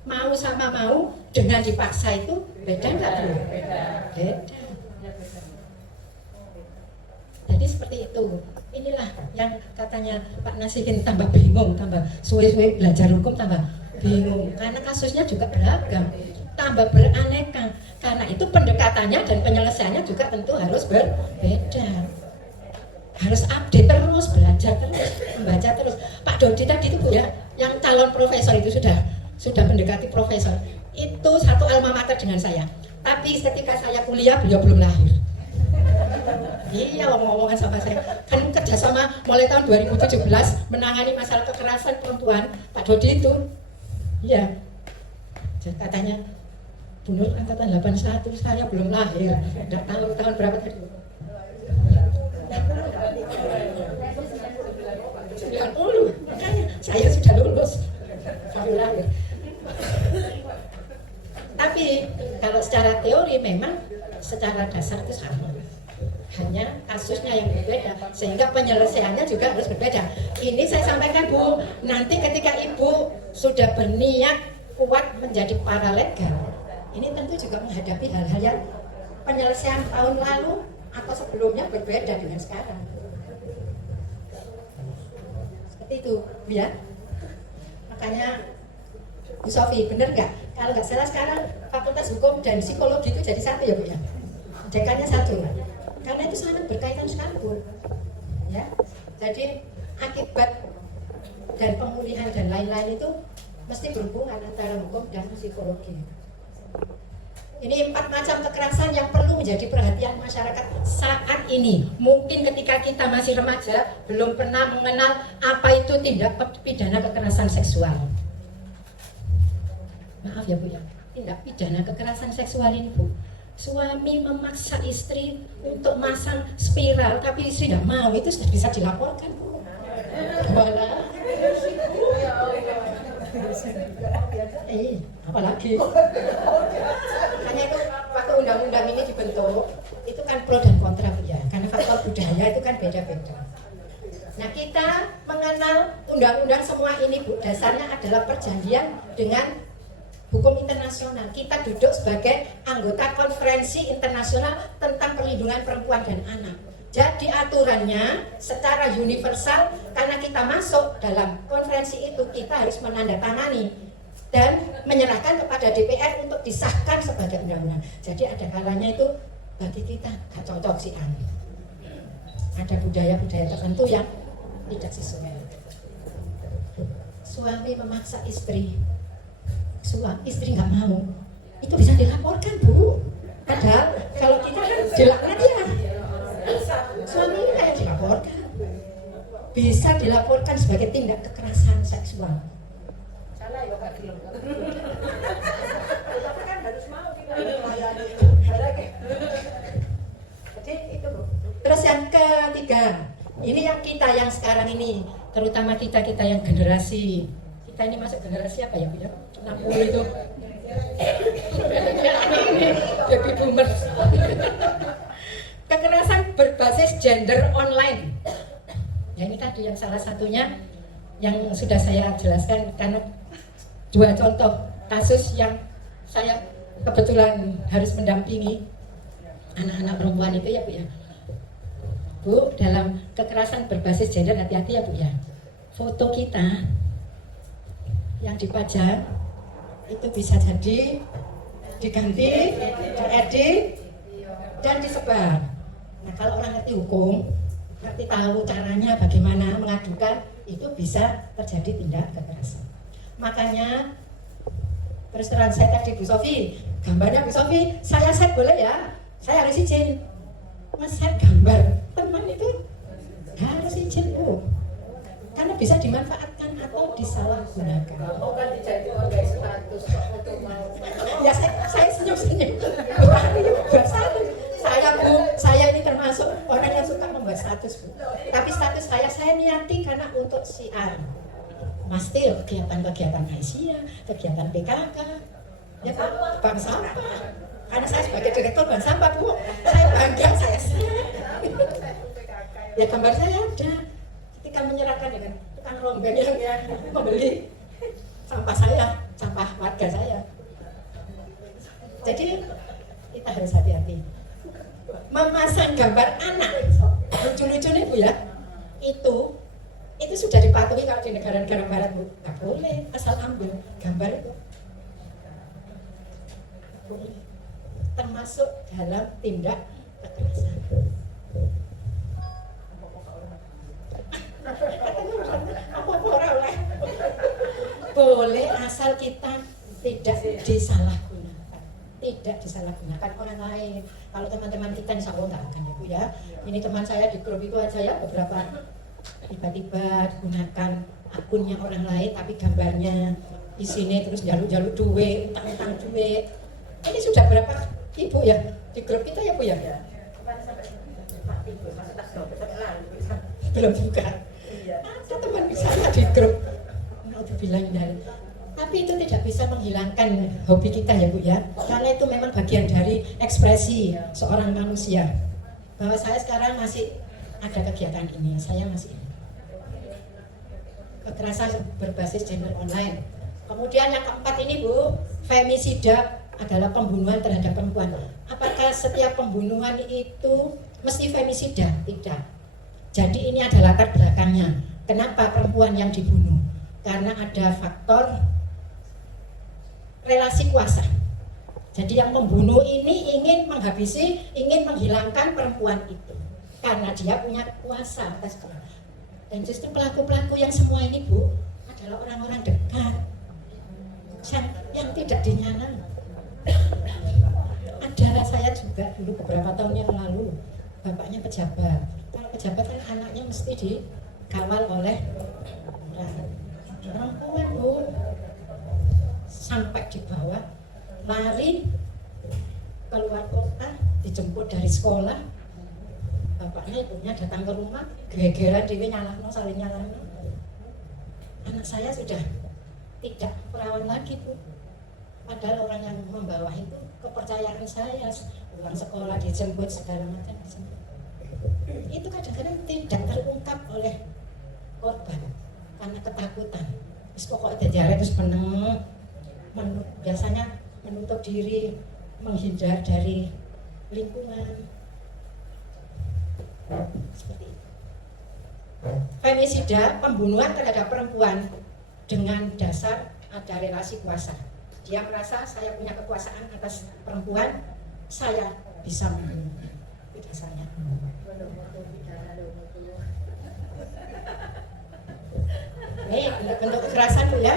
mau sama mau dengan dipaksa itu beda nggak, Bu? Beda. Jadi seperti itu. Inilah yang katanya Pak Nasihin tambah bingung, tambah suwe-suwe belajar hukum tambah bingung. Karena kasusnya juga beragam, tambah beraneka. Karena itu pendekatannya dan penyelesaiannya juga tentu harus berbeda. Harus update terus, belajar terus, membaca terus. Pak Dodi tadi itu, Bu ya, yang calon profesor itu sudah mendekati profesor. Itu satu alma mater dengan saya. Tapi ketika saya kuliah, beliau belum lahir. Iya, ngomong-ngomongan sama saya. Kan kerjasama mulai tahun 2017 menangani masalah kekerasan perempuan. Pak Dodi itu, iya, katanya, Bu Nur angkatan 81, saya belum lahir. Nggak tahu tahun berapa tadi. 90, makanya saya sudah lulus. Baru lahir. Tapi kalau secara teori memang secara dasar itu sama. Hanya kasusnya yang berbeda, sehingga penyelesaiannya juga harus berbeda. Ini saya sampaikan Bu, nanti ketika Ibu sudah berniat kuat menjadi paralegal, ini tentu juga menghadapi hal-hal yang penyelesaian tahun lalu atau sebelumnya berbeda dengan sekarang. Seperti itu, ya. Makanya Bu Sofi, bener nggak? Kalau nggak salah sekarang Fakultas Hukum dan Psikologi itu jadi satu ya Bu ya? Dekannya satu. Karena itu sangat berkaitan sekali Bu. Ya, jadi akibat dan pemulihan dan lain-lain itu mesti berhubungan antara hukum dan psikologi. Ini 4 macam kekerasan yang perlu menjadi perhatian masyarakat saat ini. Mungkin ketika kita masih remaja belum pernah mengenal apa itu tindak pidana kekerasan seksual. Maaf ya Bu ya, tindak pidana kekerasan seksual ini Bu, suami memaksa istri untuk masang spiral tapi istri tidak mau, itu sudah bisa dilaporkan Bu. Walah. Apalagi hanya itu waktu undang-undang ini dibentuk itu kan pro dan kontra ya, karena faktor budaya itu kan beda-beda. Nah kita mengenal undang-undang semua ini Bu, dasarnya adalah perjanjian dengan hukum internasional. Kita duduk sebagai anggota konferensi internasional tentang perlindungan perempuan dan anak. Jadi aturannya secara universal, karena kita masuk dalam konferensi itu, kita harus menandatangani dan menyerahkan kepada DPR untuk disahkan sebagai undang-undang. Jadi ada kalanya itu bagi kita gak cocok sih ada budaya-budaya tertentu yang tidak sesuai. Suami memaksa istri, istri nggak mau, itu bisa dilaporkan Bu. Padahal kalau kita kan dilaknat ya, suami ini kayak dilaporkan, bisa dilaporkan sebagai tindak kekerasan seksual. Salah ya Kak Gilem. Tapi kan harus mau kita melayani. Jadi itu Bu. Terus yang ketiga, ini yang kita yang sekarang ini, terutama kita yang generasi, kita ini masuk generasi apa ya Bu ya? 60 itu baby boomers. Kekerasan berbasis gender online. Ya ini tadi yang salah satunya yang sudah saya jelaskan, karena 2 contoh kasus yang saya kebetulan harus mendampingi anak-anak perempuan itu ya Bu ya. Bu, dalam kekerasan berbasis gender hati-hati ya Bu ya. Foto kita yang dipajang itu bisa jadi diganti, diedit, dan disebar. Nah kalau orang ngerti hukum, ngerti tahu caranya bagaimana mengadukan, itu bisa terjadi tindak kekerasan. Makanya terus terang saya tadi Bu Sofi, gambarnya Bu Sofi, saya set boleh ya? Saya harus izin. Mas set gambar teman itu harus izin Bu, karena bisa dimanfaatkan atau disalahgunakan. Oh kan dijadi sebagai status foto mau. Ya saya senyum-senyum. Buat status. Saya ini termasuk orang yang suka membuat status Bu. Tapi status saya niati karena untuk siar. Pasti kegiatan-kegiatan Aisyah, kegiatan PKK, ya Pak, Bank Sampah. Karena saya sebagai direktur Bank Sampah Bu, saya bangga saya. Ya gambar saya ada. Ketika menyerahkan dengan tukang rombeng yang membeli sampah saya, sampah warga saya. Jadi kita harus hati-hati. Memasang gambar anak lucu-lucu nih Bu ya, itu sudah dipatuhi kalau di negara-negara barat Bu. Nggak boleh asal ambil gambar itu. Boleh. Termasuk dalam tindak kekerasan. Boleh asal kita tidak disalahgunakan. tidak disalahgunakan orang lain. Kalau teman-teman kita insya Allah nggak akan ya Bu ya. Ini teman saya di grup itu aja ya, beberapa tiba-tiba gunakan akunnya orang lain tapi gambarnya di sini, terus jaluk-jaluk duit, utang-utang duit. Ini sudah berapa ibu ya di grup kita ya Bu ya? Belum juga. Ada teman saya di grup. Bilang dari. Tapi itu tidak bisa menghilangkan hobi kita ya Bu ya. Karena itu memang bagian dari ekspresi seorang manusia. Bahwa saya sekarang masih ada kegiatan ini, saya masih kekerasan berbasis gender online. Kemudian yang keempat ini Bu, femisida adalah pembunuhan terhadap perempuan. Apakah setiap pembunuhan itu mesti femisida? Tidak. Jadi ini adalah latar belakangnya. Kenapa perempuan yang dibunuh? Karena ada faktor relasi kuasa. Jadi yang membunuh ini ingin menghabisi, ingin menghilangkan perempuan itu karena dia punya kuasa atas dia. Dan justru pelaku-pelaku yang semua ini Bu adalah orang-orang dekat yang tidak dinyana. Ada saya juga dulu beberapa tahun yang lalu, bapaknya pejabat. Kalau pejabat kan anaknya mesti dikawal oleh perempuan Bu, sampai di bawah lari keluar kota, dijemput dari sekolah, bapaknya ibunya datang ke rumah, gegeran dewe nyalahno, saling nyalahno. Anak saya sudah tidak perawan lagi Bu, padahal orang yang membawa itu kepercayaan saya, pulang sekolah dijemput segala macam. Itu kadang-kadang tidak terungkap oleh korban karena ketakutan. Terus pokoknya jadi terus biasanya menutup diri, menghindar dari lingkungan. Seperti itu. Femisida, pembunuhan terhadap perempuan dengan dasar ada relasi kuasa. Dia merasa saya punya kekuasaan atas perempuan, saya bisa membunuh. Itu dasarnya. Ini bentuk kekerasan Bu ya.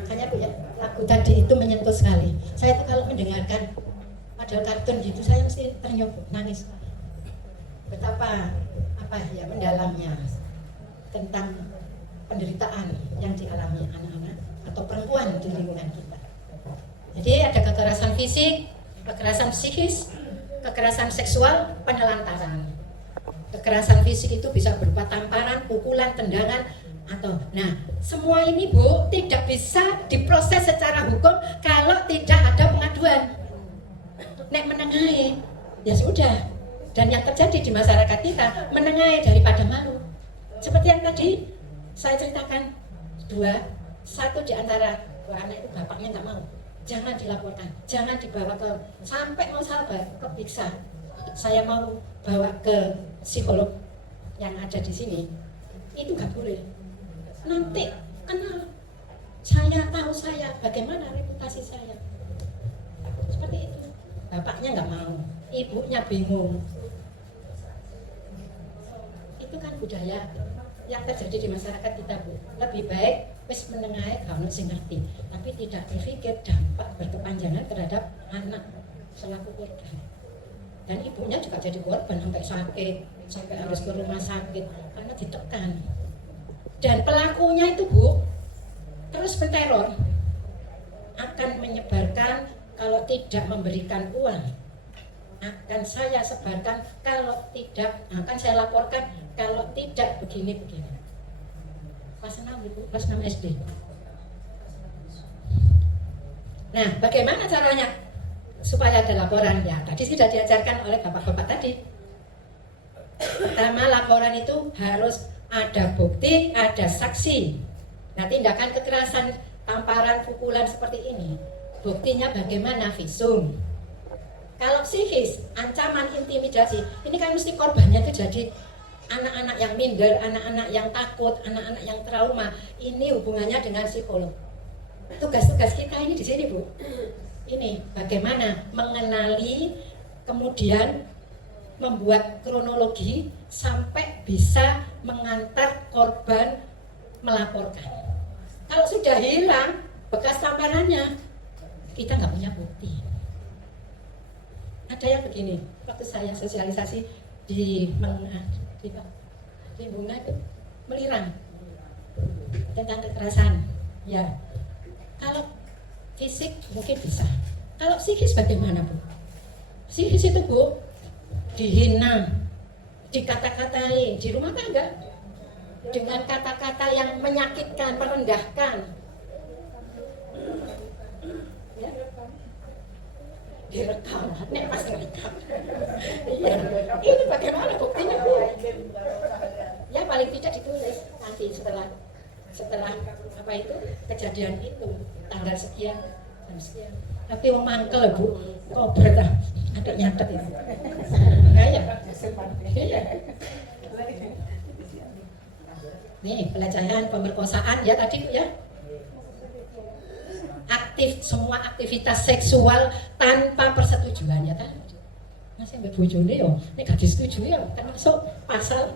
Makanya Bu ya, lagu tadi itu menyentuh sekali. Saya tuh kalau mendengarkan padahal kartun gitu, saya mesti ternyuh nangis. Betapa mendalamnya tentang penderitaan yang dialami anak-anak atau perempuan di lingkungan kita. Jadi ada kekerasan fisik, kekerasan psikis, kekerasan seksual, penelantaran. Kekerasan fisik itu bisa berupa tamparan, pukulan, tendangan, atau semua ini Bu tidak bisa diproses secara hukum kalau tidak ada pengaduan. Nek menengahi, ya sudah. Dan yang terjadi di masyarakat kita menengahi daripada malu. Seperti yang tadi saya ceritakan, satu di antara dua anak itu bapaknya nggak mau, jangan dilaporkan, jangan dibawa ke, sampai mau sahabat ke periksa. Saya mau bawa ke psikolog yang ada di sini, itu nggak boleh. Nanti kenal, saya tahu saya bagaimana reputasi saya. Seperti itu. Bapaknya nggak mau, ibunya bingung. Itu kan budaya yang terjadi di masyarakat kita Bu. Lebih baik wis menengahi kalau sing ngerti, tapi tidak berpikir dampak berkepanjangan terhadap anak selaku korban. Dan ibunya juga jadi korban sampai sakit, sampai harus ke rumah sakit karena ditekan. Dan pelakunya itu Bu terus menteror, akan menyebarkan kalau tidak memberikan uang, akan saya sebarkan kalau tidak, akan saya laporkan kalau tidak begini-begini. Kelas 6 Bu, kelas 6 SD. Nah, bagaimana caranya supaya ada laporan? Ya, tadi sudah diajarkan oleh bapak-bapak tadi. Pertama, laporan itu harus ada bukti, ada saksi. Nah, tindakan kekerasan, tamparan, pukulan seperti ini, buktinya bagaimana? Visum. Kalau psikis, ancaman, intimidasi, ini kan mesti korbannya itu jadi anak-anak yang minder, anak-anak yang takut, anak-anak yang trauma. Ini hubungannya dengan psikolog. Tugas-tugas kita ini di sini Bu. Ini bagaimana mengenali, kemudian membuat kronologi sampai bisa mengantar korban melaporkan. Kalau sudah hilang bekas tamparannya, kita nggak punya bukti. Ada yang begini, waktu saya sosialisasi di Bunga itu Melirang tentang kekerasan. Ya, kalau fisik mungkin bisa. Kalau psikis bagaimana, Bu? Psikis itu, Bu, dihina, dikata-katai di rumah tangga dengan kata-kata yang menyakitkan, merendahkan. Ya. Direkam, nek pas direkam. Iya, ini bagaimana buktinya, Bu? Ya paling tidak ditulis nanti setelah apa itu kejadian itu tanggal sekian jam sekian. Tapi wong mangkel, Bu, kok berarti ada nyatet itu. Nah, ya. Iya. Nih pelecehan, pemerkosaan ya tadi, Bu, ya. Aktif semua aktivitas seksual tanpa persetujuannya tadi. Masih mbek bojone yo nek gak disetujui ya termasuk pasal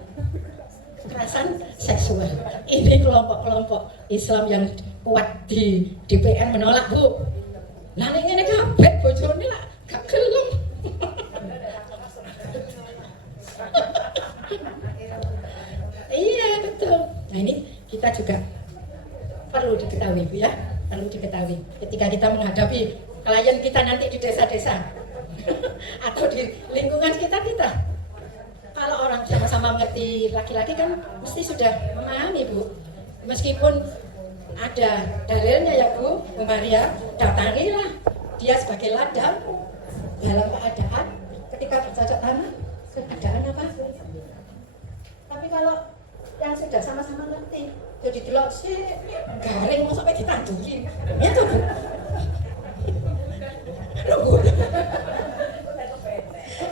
kekerasan seksual. Ini kelompok-kelompok Islam yang kuat di DPR menolak, Bu. Lah nek ngene kabeh bojone lah gak gelem. Iya betul. Nah ini kita juga perlu diketahui, Bu, ya. Perlu diketahui ketika kita menghadapi klien kita nanti di desa-desa atau di lingkungan kita kalau orang sama-sama mengerti laki-laki kan mesti sudah memahami, Bu, meskipun ada dalilnya ya, Bu Maria, datangilah dia sebagai ladang dalam keadaan ketika bercocok tanam, keadaan apa? Tapi kalau yang sudah sama-sama ngerti jadi delok sih garing mau sampai ditanduri ya tuh, Bu. Loh,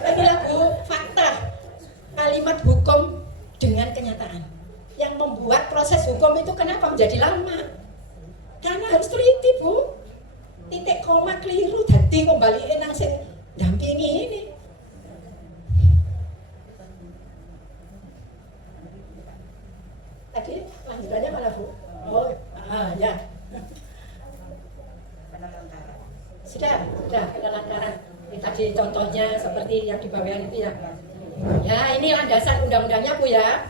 inilah, Bu, fakta kalimat hukum dengan kenyataan yang membuat proses hukum itu kenapa menjadi lama, karena harus teliti, Bu. Titik koma keliru dadi kembaliin nang sing dampingi ini. Tadi lanjutannya mana, Bu? Oh, ya. Sudah penelantaran. Ini tadi contohnya seperti yang di bawah itu ya. Ya, ini landasan undang-undangnya, Bu, ya.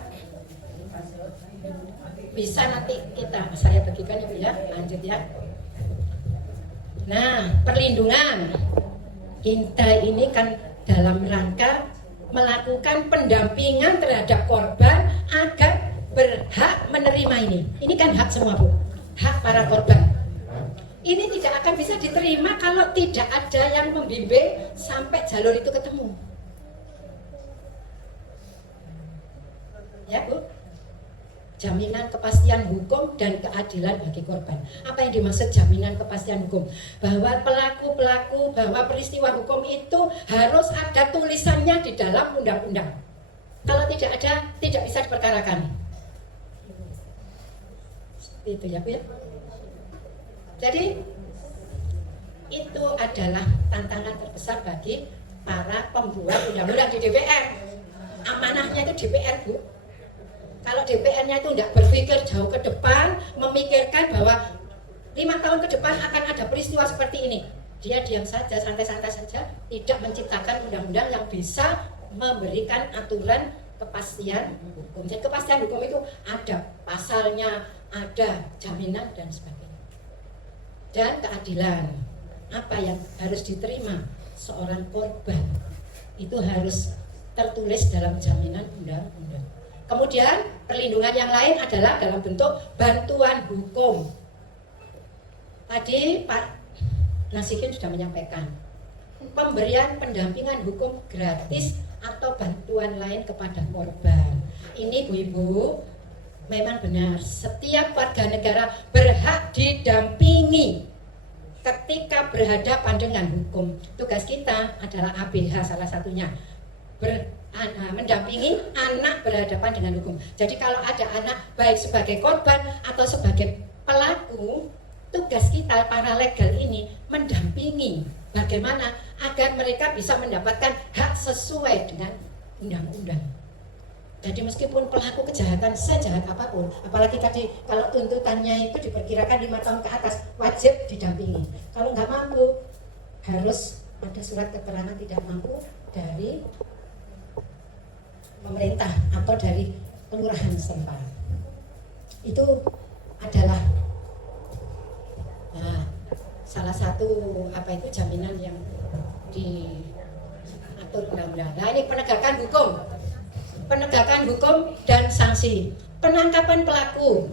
Bisa nanti saya bagikan ya, Bu, ya. Lanjut ya. Nah, perlindungan. Kita ini kan dalam rangka melakukan pendampingan terhadap korban agar berhak menerima ini. Ini kan hak semua, Bu. Hak para korban. Ini tidak akan bisa diterima kalau tidak ada yang membimbing sampai jalur itu ketemu. Ya, Bu. Jaminan kepastian hukum dan keadilan bagi korban. Apa yang dimaksud jaminan kepastian hukum? Bahwa pelaku-pelaku, bahwa peristiwa hukum itu harus ada tulisannya di dalam undang-undang. Kalau tidak ada, tidak bisa diperkarakan. Seperti itu ya, Bu, ya. Jadi itu adalah tantangan terbesar bagi para pembuat undang-undang di DPR. Amanahnya itu DPR, Bu. Kalau DPR-nya itu tidak berpikir jauh ke depan, memikirkan bahwa 5 tahun ke depan akan ada peristiwa seperti ini, dia diam saja, santai-santai saja, tidak menciptakan undang-undang yang bisa memberikan aturan kepastian hukum. Jadi kepastian hukum itu ada pasalnya, ada jaminan dan sebagainya. Dan keadilan, apa yang harus diterima seorang korban itu harus tertulis dalam jaminan undang-undang. Kemudian perlindungan yang lain adalah dalam bentuk bantuan hukum. Tadi Pak Nasikin sudah menyampaikan pemberian pendampingan hukum gratis atau bantuan lain kepada korban. Ini, Bu, Ibu, memang benar, setiap warga negara berhak didampingi ketika berhadapan dengan hukum. Tugas kita adalah ABH salah satunya, mendampingi anak berhadapan dengan hukum. Jadi kalau ada anak baik sebagai korban atau sebagai pelaku, tugas kita para legal ini mendampingi bagaimana agar mereka bisa mendapatkan hak sesuai dengan undang-undang. Jadi meskipun pelaku kejahatan sejahat apapun, apalagi tadi kalau tuntutannya itu diperkirakan 5 tahun ke atas, wajib didampingi. Kalau nggak mampu, harus ada surat keterangan tidak mampu dari pemerintah atau dari kelurahan setempat. Itu adalah salah satu jaminan yang diatur undang-undang. Nah, ini penegakan hukum dan sanksi, penangkapan pelaku,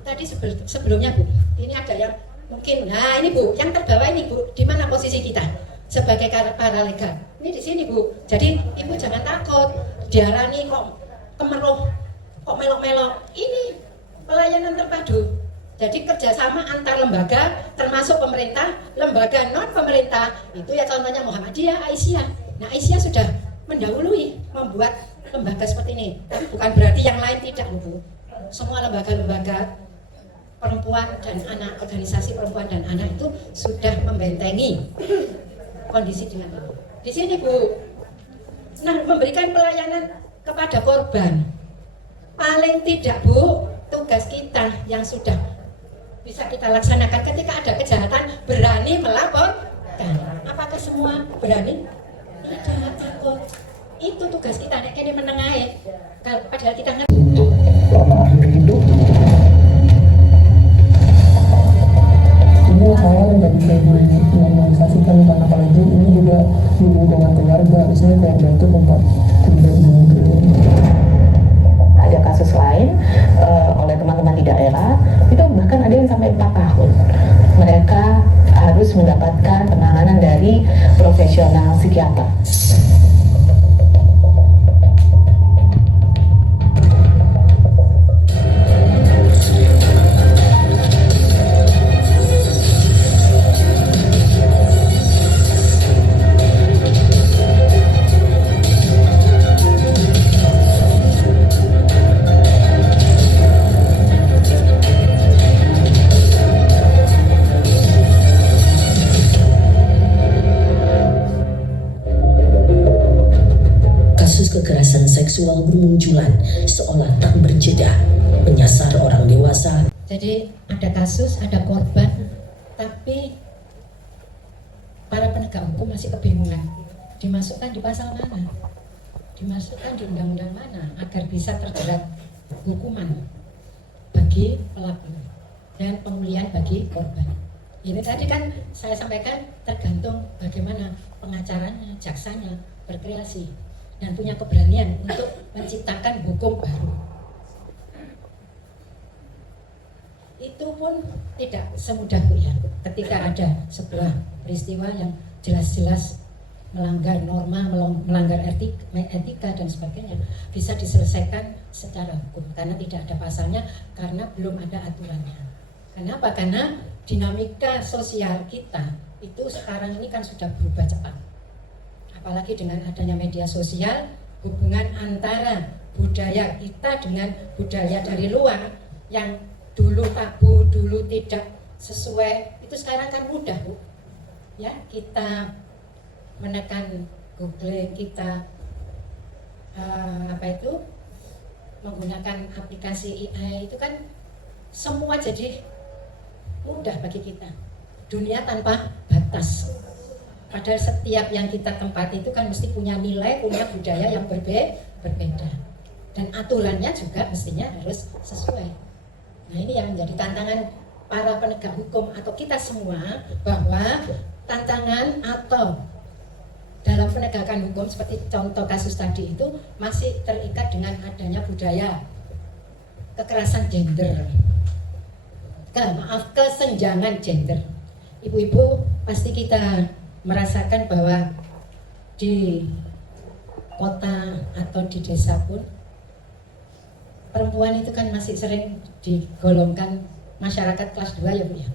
tadi sebelumnya Bu, ini ada yang mungkin, nah ini Bu, yang terbawah ini Bu, di mana posisi kita sebagai paralegal? Ini di sini Bu. Jadi Ibu jangan takut, diarani kok kemeruh, kok melok-melok. Ini pelayanan terpadu. Jadi kerjasama antar lembaga, termasuk pemerintah, lembaga non pemerintah. Itu ya contohnya Muhammadiyah, Aisyah. Nah Aisyah sudah mendahului membuat lembaga seperti ini. Tapi bukan berarti yang lain tidak Bu. Semua lembaga-lembaga perempuan dan anak, organisasi perempuan dan anak itu sudah membentengi kondisi dengan itu. Di sini Bu, nah memberikan pelayanan kepada korban. Paling tidak Bu, tugas kita yang sudah bisa kita laksanakan ketika ada kejahatan, berani melaporkan. Apakah semua berani? Tidak, takut. Itu tugas kita, nek kene menengahe. Padahal kita ngerti untuk selama akhir hidup. Ini saya dari memobilisasikan karena kalau ini juga hubungan dengan keluarga, misalnya keluarga itu tempat tinggal itu. Ada kasus lain oleh teman-teman di daerah itu bahkan ada yang sampai 4 tahun. Mereka harus mendapatkan penanganan dari profesional psikiater. Kekerasan seksual bermunculan seolah tak berjeda, menyasar orang dewasa. Jadi ada kasus, ada korban, tapi para penegak hukum masih kebingungan. Dimasukkan di pasal mana? Dimasukkan di undang-undang mana agar bisa terjerat hukuman bagi pelaku dan pemulihan bagi korban. Ini tadi kan saya sampaikan tergantung bagaimana pengacaranya, jaksanya berkreasi dan punya keberanian untuk menciptakan hukum baru. Itu pun tidak semudah Bu ya. Ketika ada sebuah peristiwa yang jelas-jelas melanggar norma, melanggar etika dan sebagainya, bisa diselesaikan secara hukum karena tidak ada pasalnya, karena belum ada aturannya. Kenapa? Karena dinamika sosial kita itu sekarang ini kan sudah berubah cepat. Apalagi dengan adanya media sosial, hubungan antara budaya kita dengan budaya dari luar yang dulu tabu, dulu tidak sesuai, itu sekarang kan mudah Bu. Ya, kita menekan Google, kita menggunakan aplikasi AI, itu kan semua jadi mudah bagi kita. Dunia tanpa batas. Padahal setiap yang kita tempati itu kan mesti punya nilai, punya budaya yang berbeda. Dan aturannya juga mestinya harus sesuai. Nah ini yang menjadi tantangan para penegak hukum atau kita semua, bahwa tantangan atau dalam penegakan hukum seperti contoh kasus tadi itu masih terikat dengan adanya budaya kekerasan gender. Kesenjangan gender. Ibu-ibu pasti kita merasakan bahwa di kota atau di desa pun perempuan itu kan masih sering digolongkan masyarakat kelas 2 ya Bu ya.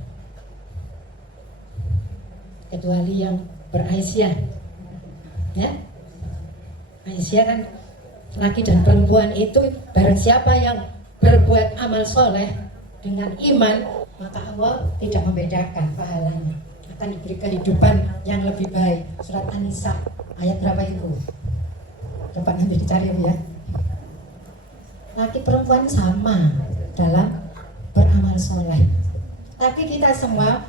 Kecuali yang beraisyah ya. Aisyah kan laki dan perempuan itu barang siapa yang berbuat amal soleh dengan iman, maka Allah tidak membedakan pahalanya, akan diberi kehidupan yang lebih baik. Surat An-Nisa ayat berapa itu? Coba nanti dicari ya. Laki perempuan sama dalam beramal soleh. Tapi kita semua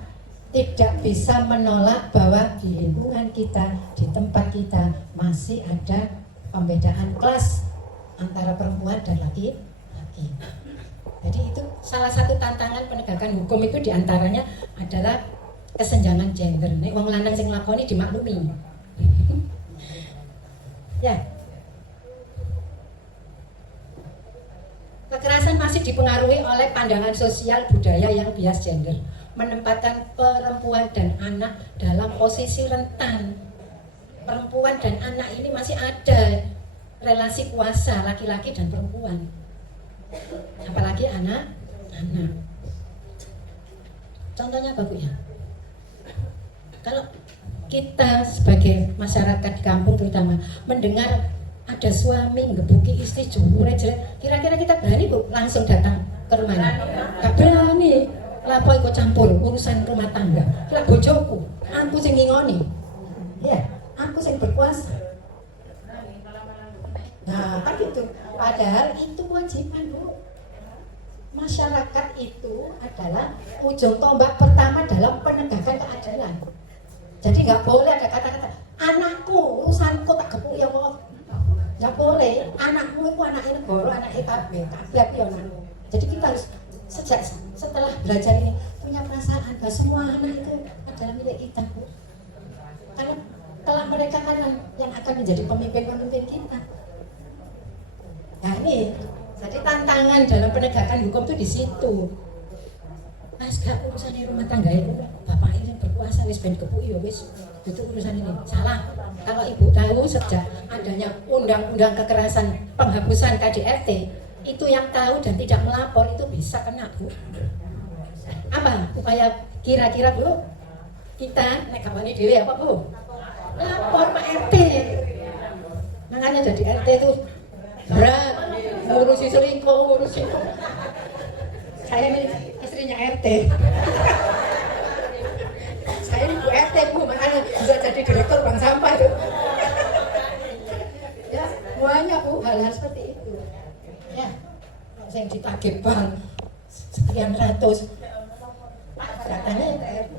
tidak bisa menolak bahwa di lingkungan kita, di tempat kita masih ada pembedaan kelas antara perempuan dan laki-laki. Jadi itu salah satu tantangan penegakan hukum itu diantaranya adalah kesenjangan gender. Nek wong lanang sing nglakoni dimaklumi. Ya. Kekerasan masih dipengaruhi oleh pandangan sosial budaya yang bias gender, menempatkan perempuan dan anak dalam posisi rentan. Perempuan dan anak ini masih ada relasi kuasa laki-laki dan perempuan. Apalagi anak. Contohnya apa Bu ya? Kalau kita sebagai masyarakat di kampung terutama mendengar ada suami ngebuki istri jumure jelek, kira-kira kita berani Bu langsung datang ke rumahnya? Gak berani. Lapo ikut campur urusan rumah tangga. Lah bojoku, aku sing ngingoni. Ya, aku sing berkuasa. Nah, kan gitu. Padahal itu kewajiban Bu. Masyarakat itu adalah ujung tombak pertama dalam penegakan keadilan. Jadi nggak boleh ada kata-kata anakku, urusanku tak gepuk ya Allah. Nggak boleh, anakmu itu anak negara, anak kabeh ya anakmu. Jadi kita harus setelah belajar ini punya perasaan bahwa semua anak itu adalah milik kita Bu. Karena kalau mereka kan yang akan menjadi pemimpin-pemimpin kita. Nah ini, jadi tantangan dalam penegakan hukum itu di situ. Mas gak urusan rumah tangga itu, bapak ini yang berkuasa wis ben kepuki ya wis. Itu urusan ini salah. Kalau ibu tahu sejak adanya undang-undang kekerasan penghapusan KDRT, itu yang tahu dan tidak melapor itu bisa kena Bu. Apa upaya kira-kira Bu? Kita nek kawani dhewe apa Bu? Lapor Pak RT. Makanya jadi RT itu berat, ngurusi selingkuh, ngurusi. Saya ini istrinya RT. Saya ini Bu RT Bu, makanya bisa jadi direktur bank sampah itu. Ya, semuanya Bu, hal-hal seperti itu. Ya, saya ditagih bank sekian ratus. Katanya RT.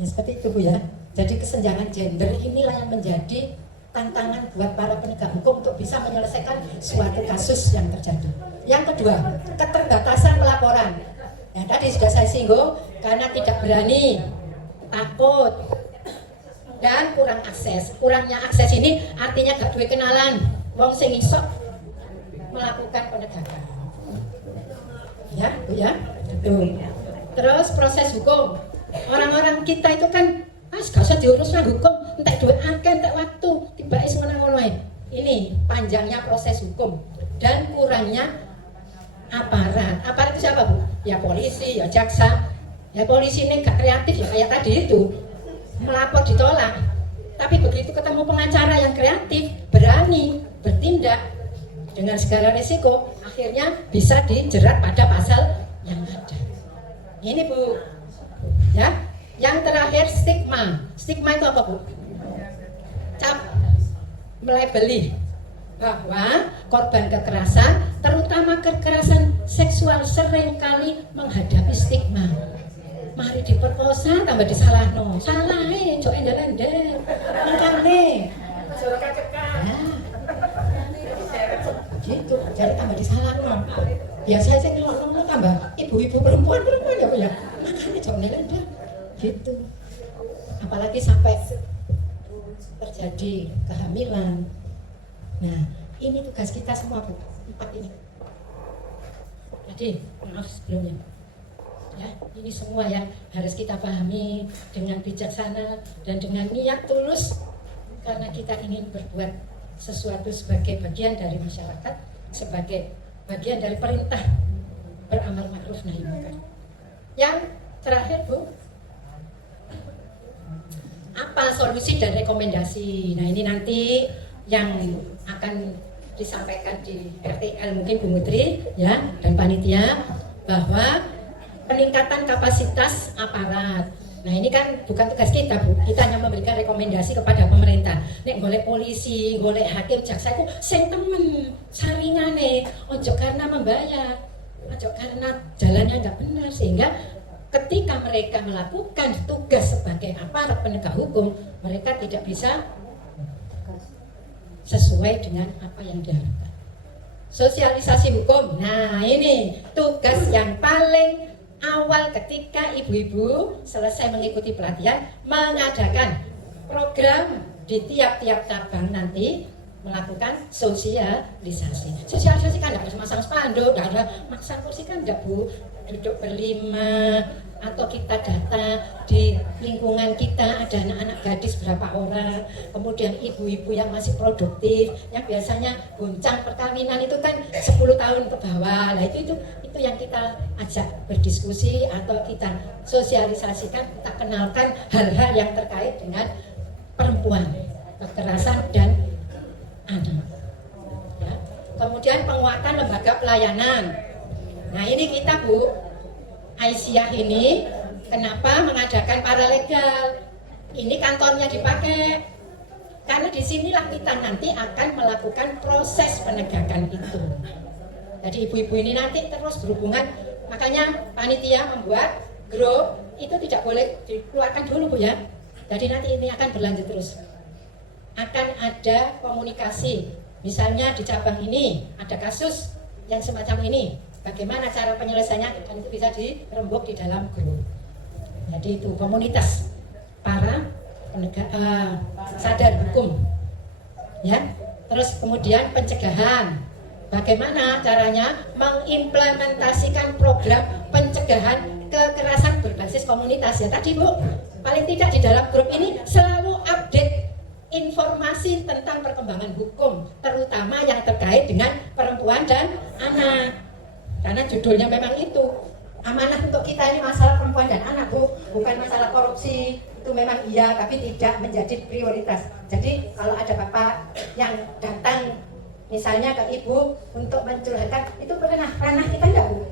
Ya, seperti itu Bu ya. Jadi kesenjangan gender inilah yang menjadi tantangan buat para penegak hukum untuk bisa menyelesaikan suatu kasus yang terjadi. Yang kedua, keterbatasan pelaporan. Ya, tadi sudah saya singgung, karena tidak berani, takut, dan kurang akses. Kurangnya akses ini artinya gak duwe kenalan wong sing iso melakukan penegakan. Ya, Bu ya. Tuh. Terus proses hukum. Orang-orang kita itu kan gak usah diurus lah hukum, entek duit akeh, entek waktu, tiba-tiba ngono-ngono ae. Ini panjangnya proses hukum dan kurangnya aparat. Aparat itu siapa Bu? Ya polisi, ya jaksa. Ya polisi ini gak kreatif ya kayak tadi itu. Melapor ditolak. Tapi begitu ketemu pengacara yang kreatif, berani bertindak dengan segala risiko, akhirnya bisa dijerat pada pasal yang ada. Ini Bu. Ya. Yang terakhir stigma. Stigma itu apa Bu? Cap melebeli bahwa korban kekerasan, terutama kekerasan seksual, seringkali menghadapi stigma. Mari diperkosa tambah disalahno. Salah cok endel-endel. Makane. Gitu, jadi tambah disalahno. Biasanya saya ngelok-ngelok tambah ibu-ibu perempuan ya Bu ya. Makane cok endel-endel. Gitu. Apalagi sampai terjadi kehamilan. Nah, ini tugas kita semua Bu, 4 ini. Jadi, maaf sebelumnya. Ya, ini semua yang harus kita pahami dengan bijaksana dan dengan niat tulus karena kita ingin berbuat sesuatu sebagai bagian dari masyarakat, sebagai bagian dari perintah beramal ma'ruf nahi munkar. Yang terakhir Bu, apa solusi dan rekomendasi? Nah ini nanti yang akan disampaikan di RTL mungkin Bu Mutri ya dan panitia, bahwa peningkatan kapasitas aparat, Nah ini kan bukan tugas kita Bu, kita hanya memberikan rekomendasi kepada pemerintah. Nek golek polisi, golek hakim, jaksa itu sing temen, saringane, ojo karena membayar, ojo karena jalannya nggak benar, sehingga ketika mereka melakukan tugas sebagai aparat penegak hukum, mereka tidak bisa sesuai dengan apa yang diharapkan. Sosialisasi hukum, nah ini tugas yang paling awal ketika ibu-ibu selesai mengikuti pelatihan, mengadakan program di tiap-tiap cabang nanti melakukan sosialisasi. Sosialisasi kan tidak harus masang spanduk, tidak ada masang kursi kan tidak Bu, duduk berlima, atau kita data di lingkungan kita ada anak-anak gadis berapa orang, kemudian ibu-ibu yang masih produktif, yang biasanya goncang perkawinan itu kan 10 tahun ke bawah. Nah itu yang kita ajak berdiskusi atau kita sosialisasikan, kita kenalkan hal-hal yang terkait dengan perempuan, kekerasan dan anak. Ya. Kemudian penguatan lembaga pelayanan. Nah ini kita Bu, Aisyah ini kenapa mengadakan paralegal? Ini kantornya dipakai karena disinilah kita nanti akan melakukan proses penegakan itu. Jadi ibu-ibu ini nanti terus berhubungan, makanya panitia membuat grup itu tidak boleh dikeluarkan dulu Bu ya. Jadi nanti ini akan berlanjut terus. Akan ada komunikasi, misalnya di cabang ini ada kasus yang semacam ini, bagaimana cara penyelesaiannya, dan itu bisa dirembuk di dalam grup. Jadi itu komunitas para penegak sadar hukum, ya. Terus kemudian pencegahan, bagaimana caranya mengimplementasikan program pencegahan kekerasan berbasis komunitas ya tadi Bu. Paling tidak di dalam grup ini selalu update informasi tentang perkembangan hukum, terutama yang terkait dengan perempuan dan anak. Karena judulnya memang itu, amanah untuk kita ini masalah perempuan dan anak Bu, bukan masalah korupsi. Itu memang iya, tapi tidak menjadi prioritas. Jadi kalau ada bapak yang datang misalnya ke ibu untuk mencurhatkan, itu ranah kita enggak Bu?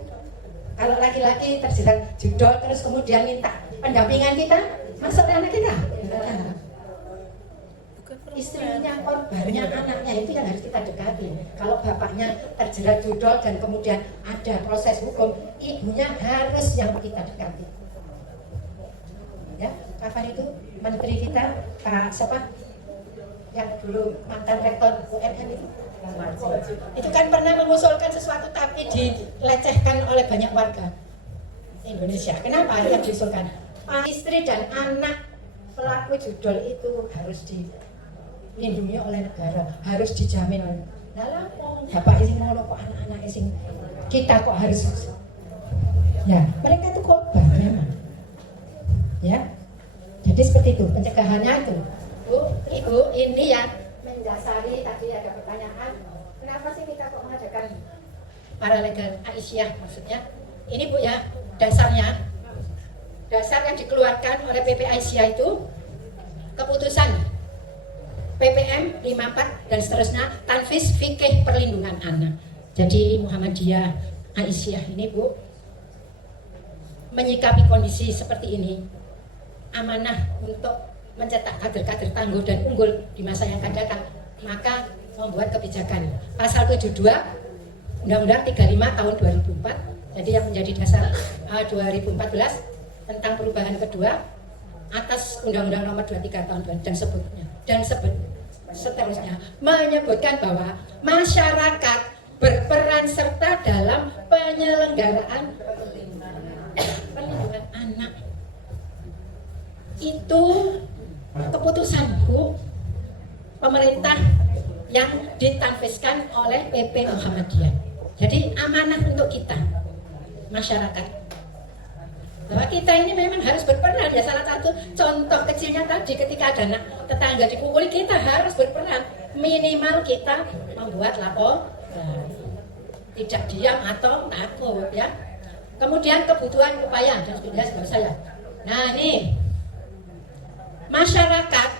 Kalau laki-laki terjerat judol terus kemudian minta pendampingan kita, masuk ranah kita? Istrinya, korbannya, anaknya itu yang harus kita dekati. Kalau bapaknya terjerat judol dan kemudian ada proses hukum, ibunya harus yang kita dekati. Ya, kapan itu menteri kita Pak siapa? Yang dulu mantan rektor UNN itu kan pernah mengusulkan sesuatu tapi dilecehkan oleh banyak warga Indonesia. Kenapa yang diusulkan? Istri dan anak pelaku judol itu harus dilindungi oleh negara, harus dijamin oleh. Dalam bapak izin ngono kok anak-anak izin kita kok harus. Ya, mereka itu korban memang. Ya, jadi seperti itu pencegahannya itu. Bu, Ibu, ini ya mendasari tadi ada pertanyaan, kenapa sih kita kok mengadakan paralegal Aisyah maksudnya? Ini Bu ya, dasarnya, dasar yang dikeluarkan oleh PP Aisyah itu keputusan PPM 54 dan seterusnya, Tanfis Fikih Perlindungan Anak. Jadi Muhammadiyah Aisyah ini Bu menyikapi kondisi seperti ini, amanah untuk mencetak kader-kader tangguh dan unggul di masa yang akan datang, maka membuat kebijakan pasal 72 Undang-Undang 35 tahun 2004, jadi yang menjadi dasar 2014 tentang perubahan kedua atas Undang-Undang nomor 23 tahun 2000 dan seterusnya menyebutkan bahwa masyarakat berperan serta dalam penyelenggaraan perlindungan anak. Itu keputusan Bu pemerintah yang ditanfiskan oleh PP Muhammadiyah. Jadi amanah untuk kita masyarakat, bahwa kita ini memang harus berperan. Ya salah satu contoh kecilnya tadi ketika ada anak tetangga dipukuli, kita harus berperan. Minimal kita membuat laporan, tidak diam atau takut ya. Kemudian kebutuhan upaya dan sebenarnya saya. Nah ini masyarakat,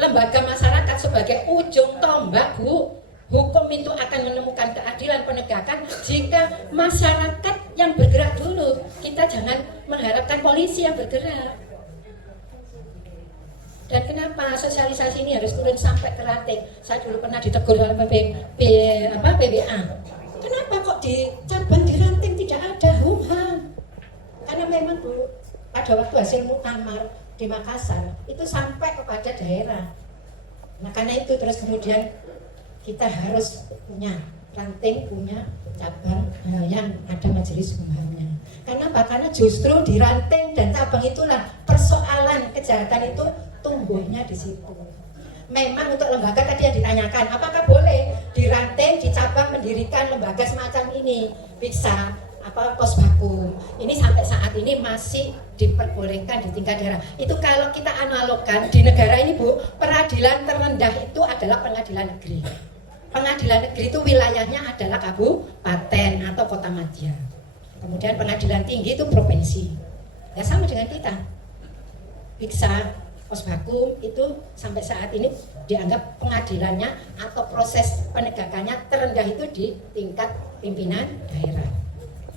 lembaga masyarakat sebagai ujung tombak Bu. Hukum itu akan menemukan keadilan penegakan jika masyarakat yang bergerak dulu. Kita jangan mengharapkan polisi yang bergerak. Dan kenapa sosialisasi ini harus turun sampai ke ranting? Saya dulu pernah ditegur oleh PWA. Kenapa kok di cabang di ranting tidak ada HUMHAM? Karena memang Bu, pada waktu hasil muktamar di Makassar itu sampai kepada daerah. Nah karena itu terus kemudian kita harus punya ranting, punya cabang yang ada majelis HUMHAM-nya. Karena apa? Karena justru di ranting dan cabang itulah persoalan kejahatan itu tumbuhnya di situ. Memang untuk lembaga tadi yang ditanyakan, apakah boleh di ranting, di cabang mendirikan lembaga semacam ini? Bisa, pos baku. Ini sampai saat ini masih diperbolehkan di tingkat daerah. Itu kalau kita analogkan di negara ini Bu, peradilan terendah itu adalah pengadilan negeri. Pengadilan negeri itu wilayahnya adalah kabupaten atau kota madya. Kemudian pengadilan tinggi itu provinsi. Ya sama dengan kita. Bisa pos baku itu sampai saat ini dianggap pengadilannya atau proses penegakannya terendah itu di tingkat pimpinan daerah.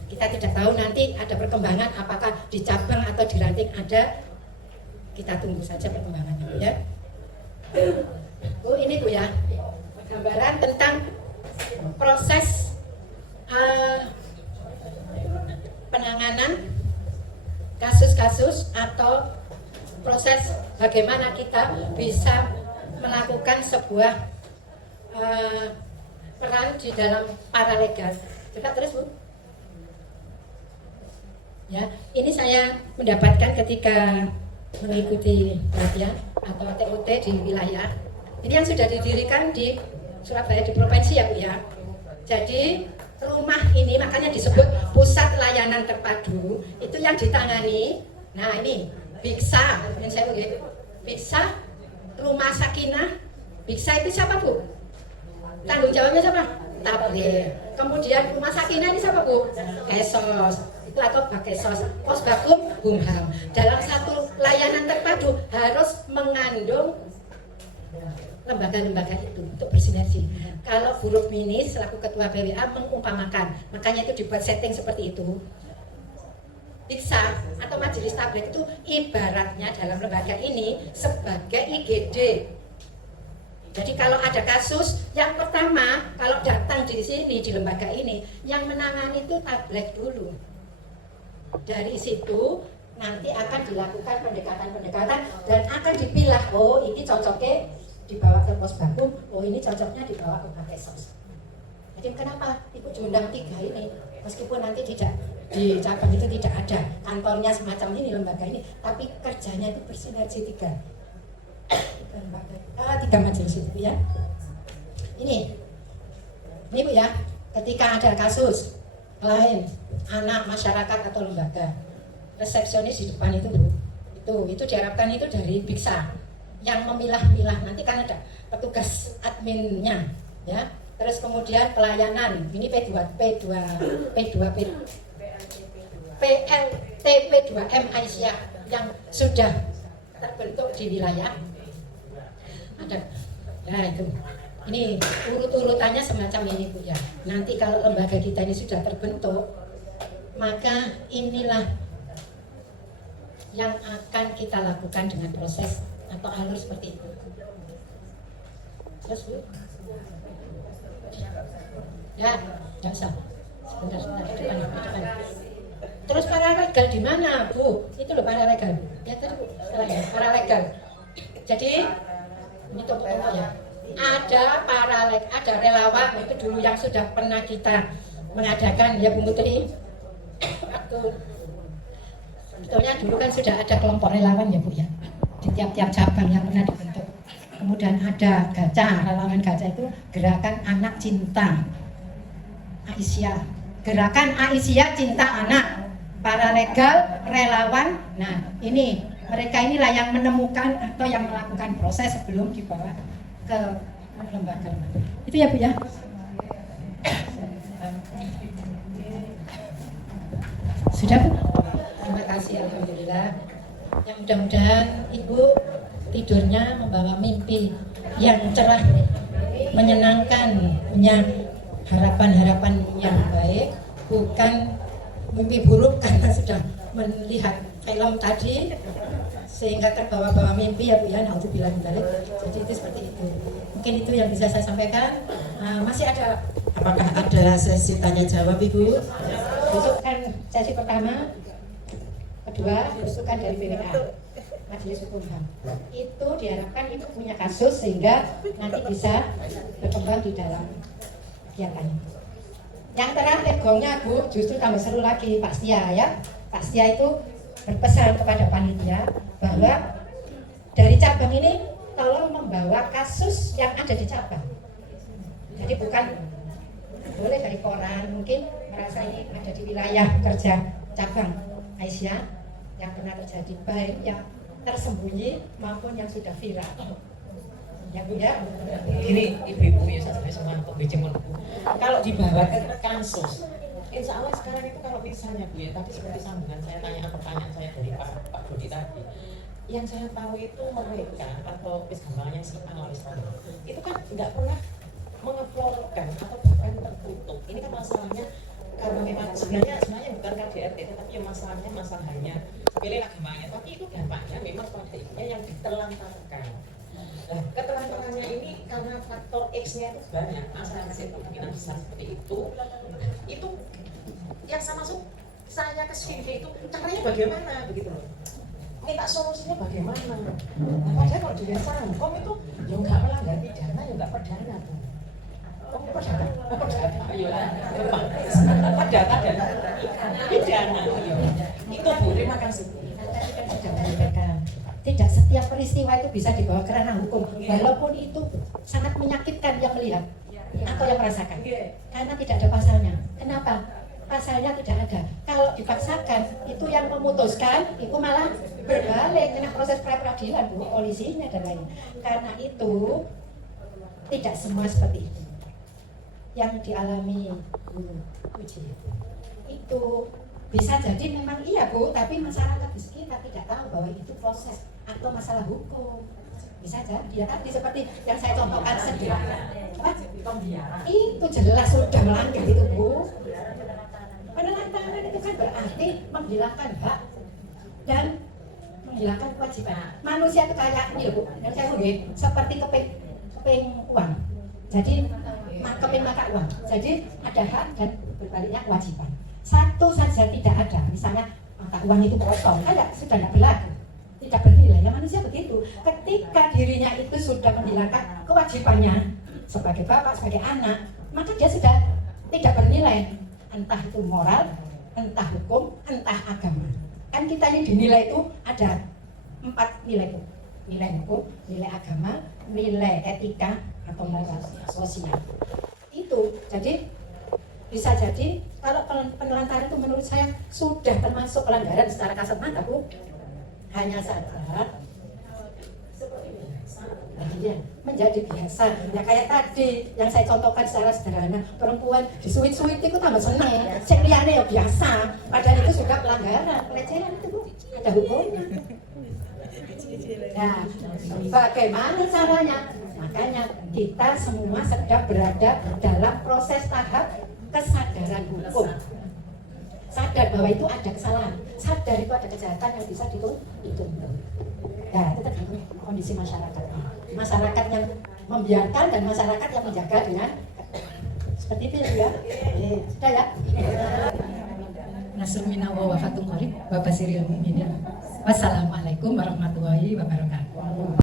Kita tidak tahu nanti ada perkembangan apakah di cabang atau di ranting ada. Kita tunggu saja perkembangannya Bu ya. Bu ini Bu ya, gambaran tentang proses penanganan kasus-kasus atau proses bagaimana kita bisa melakukan sebuah peran di dalam paralegal. Coba terus Bu. Ya, ini saya mendapatkan ketika mengikuti pelatihan atau TUT di wilayah. Ini yang sudah didirikan di Surabaya di provinsi ya Bu ya. Jadi rumah ini makanya disebut pusat layanan terpadu, itu yang ditangani. Nah ini Biksa, yang saya begitu. Biksa, Rumah Sakinah. Biksa itu siapa Bu? Tanggung jawabnya siapa? Tabligh. Kemudian Rumah Sakinah ini siapa Bu? Kesos. Itu atau Bakesos. Pos Bakum HUMHAM. Dalam satu layanan terpadu harus mengandung lembaga-lembaga itu untuk bersinergi. Kalau Bu Rukmini selaku Ketua PWA mengumpamakan, makanya itu dibuat setting seperti itu. Biksa atau majelis tabligh itu ibaratnya dalam lembaga ini sebagai IGD. Jadi kalau ada kasus, yang pertama kalau datang di sini di lembaga ini, yang menangani itu tabligh dulu. Dari situ nanti akan dilakukan pendekatan-pendekatan dan akan dipilah, oh ini cocoknya dibawa ke pos bakum, oh ini cocoknya dibawa ke Bakesos. Jadi kenapa Ibu diundang 3 ini? Meskipun nanti tidak di cabang itu tidak ada kantornya semacam ini, lembaga ini, tapi kerjanya itu bersinergi 3 lembaga, 3 majelis itu ya. Ini Bu ya, ketika ada kasus lain anak masyarakat atau lembaga, resepsionis di depan itu diharapkan itu dari Biksa yang memilah-milah, nanti kan ada petugas adminnya ya. Terus kemudian pelayanan, ini PLTP2M Aisyah yang sudah terbentuk di wilayah. Ada, nah itu. Ini urut-urutannya semacam ini Bu ya. Nanti kalau lembaga kita ini sudah terbentuk, maka inilah yang akan kita lakukan dengan proses atau alur seperti itu. Terus Bu. Ya, tidak usah. Sebentar, ke depan. Terus paralegal di mana, Bu? Itu loh paralegal. Ya tadi Bu, paralegal. Jadi ini tunggu ya. Ada paralegal, ada relawan itu dulu yang sudah pernah kita mengadakan ya Bu Putri. Waktu sebetulnya dulu kan sudah ada kelompok relawan ya Bu ya. Di tiap-tiap cabang yang pernah dibentuk. Kemudian ada GACA, relawan GACA itu Gerakan Anak Cinta Aisyah, Gerakan Aisyah Cinta Anak, paralegal, relawan. Nah ini mereka inilah yang menemukan atau yang melakukan proses sebelum dibawa ke lembaga. Itu ya Bu ya. Sudah Bu? Terima kasih, alhamdulillah. Yang mudah-mudahan Ibu tidurnya membawa mimpi yang cerah, menyenangkan, punya harapan-harapan yang baik, bukan mimpi buruk karena sudah melihat film tadi sehingga terbawa-bawa mimpi ya Bu ya, naudzubillah min dzalik. Jadi itu seperti itu. Mungkin itu yang bisa saya sampaikan. Masih ada, Apakah ada sesi tanya jawab Ibu? besok kan sesi pertama, kedua besukan dari BWA, Majelis Hukum HAM. Itu diharapkan itu punya kasus sehingga nanti bisa berkembang di dalam kegiatannya. Yang terakhir gongnya Bu, justru tambah seru lagi Pak Setia ya. Pak Setia itu berpesan kepada panitia bahwa dari cabang ini tolong membawa kasus yang ada di cabang. Jadi bukan boleh dari koran, mungkin merasa ini ada di wilayah kerja cabang Aisyah yang pernah terjadi, baik yang tersembunyi maupun yang sudah viral. Ya Bu ya. Ini ibu-ibu ya saya semua kalau dibawa ke kasus, insya Allah sekarang itu kalau misalnya Bu ya, tapi seperti sambungan saya tanya pertanyaan saya dari Pak Dodi tadi, yang saya tahu itu mereka atau gampangnya si analis tadi itu kan nggak pernah mengeflorkan atau bahkan tertutup. Ini kan masalahnya karena memang sebenarnya bukan KDRT, tapi yang masalahnya pilih agamanya, tapi itu dampaknya memang pada ibunya yang diterlantarkan. Nah, keterangannya ini karena faktor X-nya itu banyak, masalah kemungkinan besar seperti itu yang sama masuk saya ke sini itu caranya bagaimana begitu loh, minta solusinya bagaimana. Nah, padahal kalau di dasar hukum itu ya nggak melanggar pidana, ya nggak perdana tuh. Perdana, ayo lah, perdata dan pidana, itu Bu, terima kasih. Tadi kan sudah menyampaikan, tidak setiap peristiwa itu bisa dibawa ke ranah hukum, walaupun itu sangat menyakitkan yang melihat atau yang merasakan, karena tidak ada pasalnya. Kenapa? Pasalnya tidak ada. Kalau dipaksakan, itu yang memutuskan itu malah berbalik kena proses pra-peradilan Bu, polisinya dan lain. Karena itu tidak semua seperti itu yang dialami Bu Uji. Itu bisa jadi memang iya Bu, tapi masyarakat di sekitar tidak tahu bahwa itu proses atau masalah hukum. Bisa jadi ya tadi seperti yang saya contohkan sederhana. Itu jelas sudah melanggar itu Bu. Penelantaran itu kan berarti menghilangkan hak dan menghilangkan kewajiban. Manusia itu kayak ini Bu, yang saya sebut seperti keping uang. Jadi keping mata uang. Jadi ada hak dan berbaliknya kewajiban. Satu saja tidak ada, misalnya mata uang itu kosong, sudah tidak berlaku, tidak bernilai. Ya manusia begitu. Ketika dirinya itu sudah menghilangkan kewajibannya sebagai bapak, sebagai anak, maka dia sudah tidak bernilai. Entah itu moral, entah hukum, entah agama. Kan kita ini dinilai itu ada 4 nilai itu. Nilai hukum, nilai agama, nilai etika, atau moral sosial. Itu, jadi bisa jadi kalau penelantaran itu menurut saya sudah termasuk pelanggaran secara kasat mata Bu. Hanya saja menjadi biasa. Ya kayak tadi yang saya contohkan secara sederhana, perempuan disuit-suit itu tambah senang. Cek liane ya biasa. Padahal itu sudah pelanggaran, pelecehan itu Bu. Ada hukumnya. Nah, bagaimana caranya? Makanya kita semua sedang berada dalam proses tahap kesadaran hukum. Sadar bahwa itu ada kesalahan, sadar itu ada kejahatan yang bisa dituntut. Nah, itu tergantung kondisi masyarakat. Masyarakat yang membiarkan dan masyarakat yang menjaga dengan seperti itu ya. Sudah ya. Nasrul minna wa wafatul qarib wa basiril mu'minin. Wassalamualaikum warahmatullahi wabarakatuh.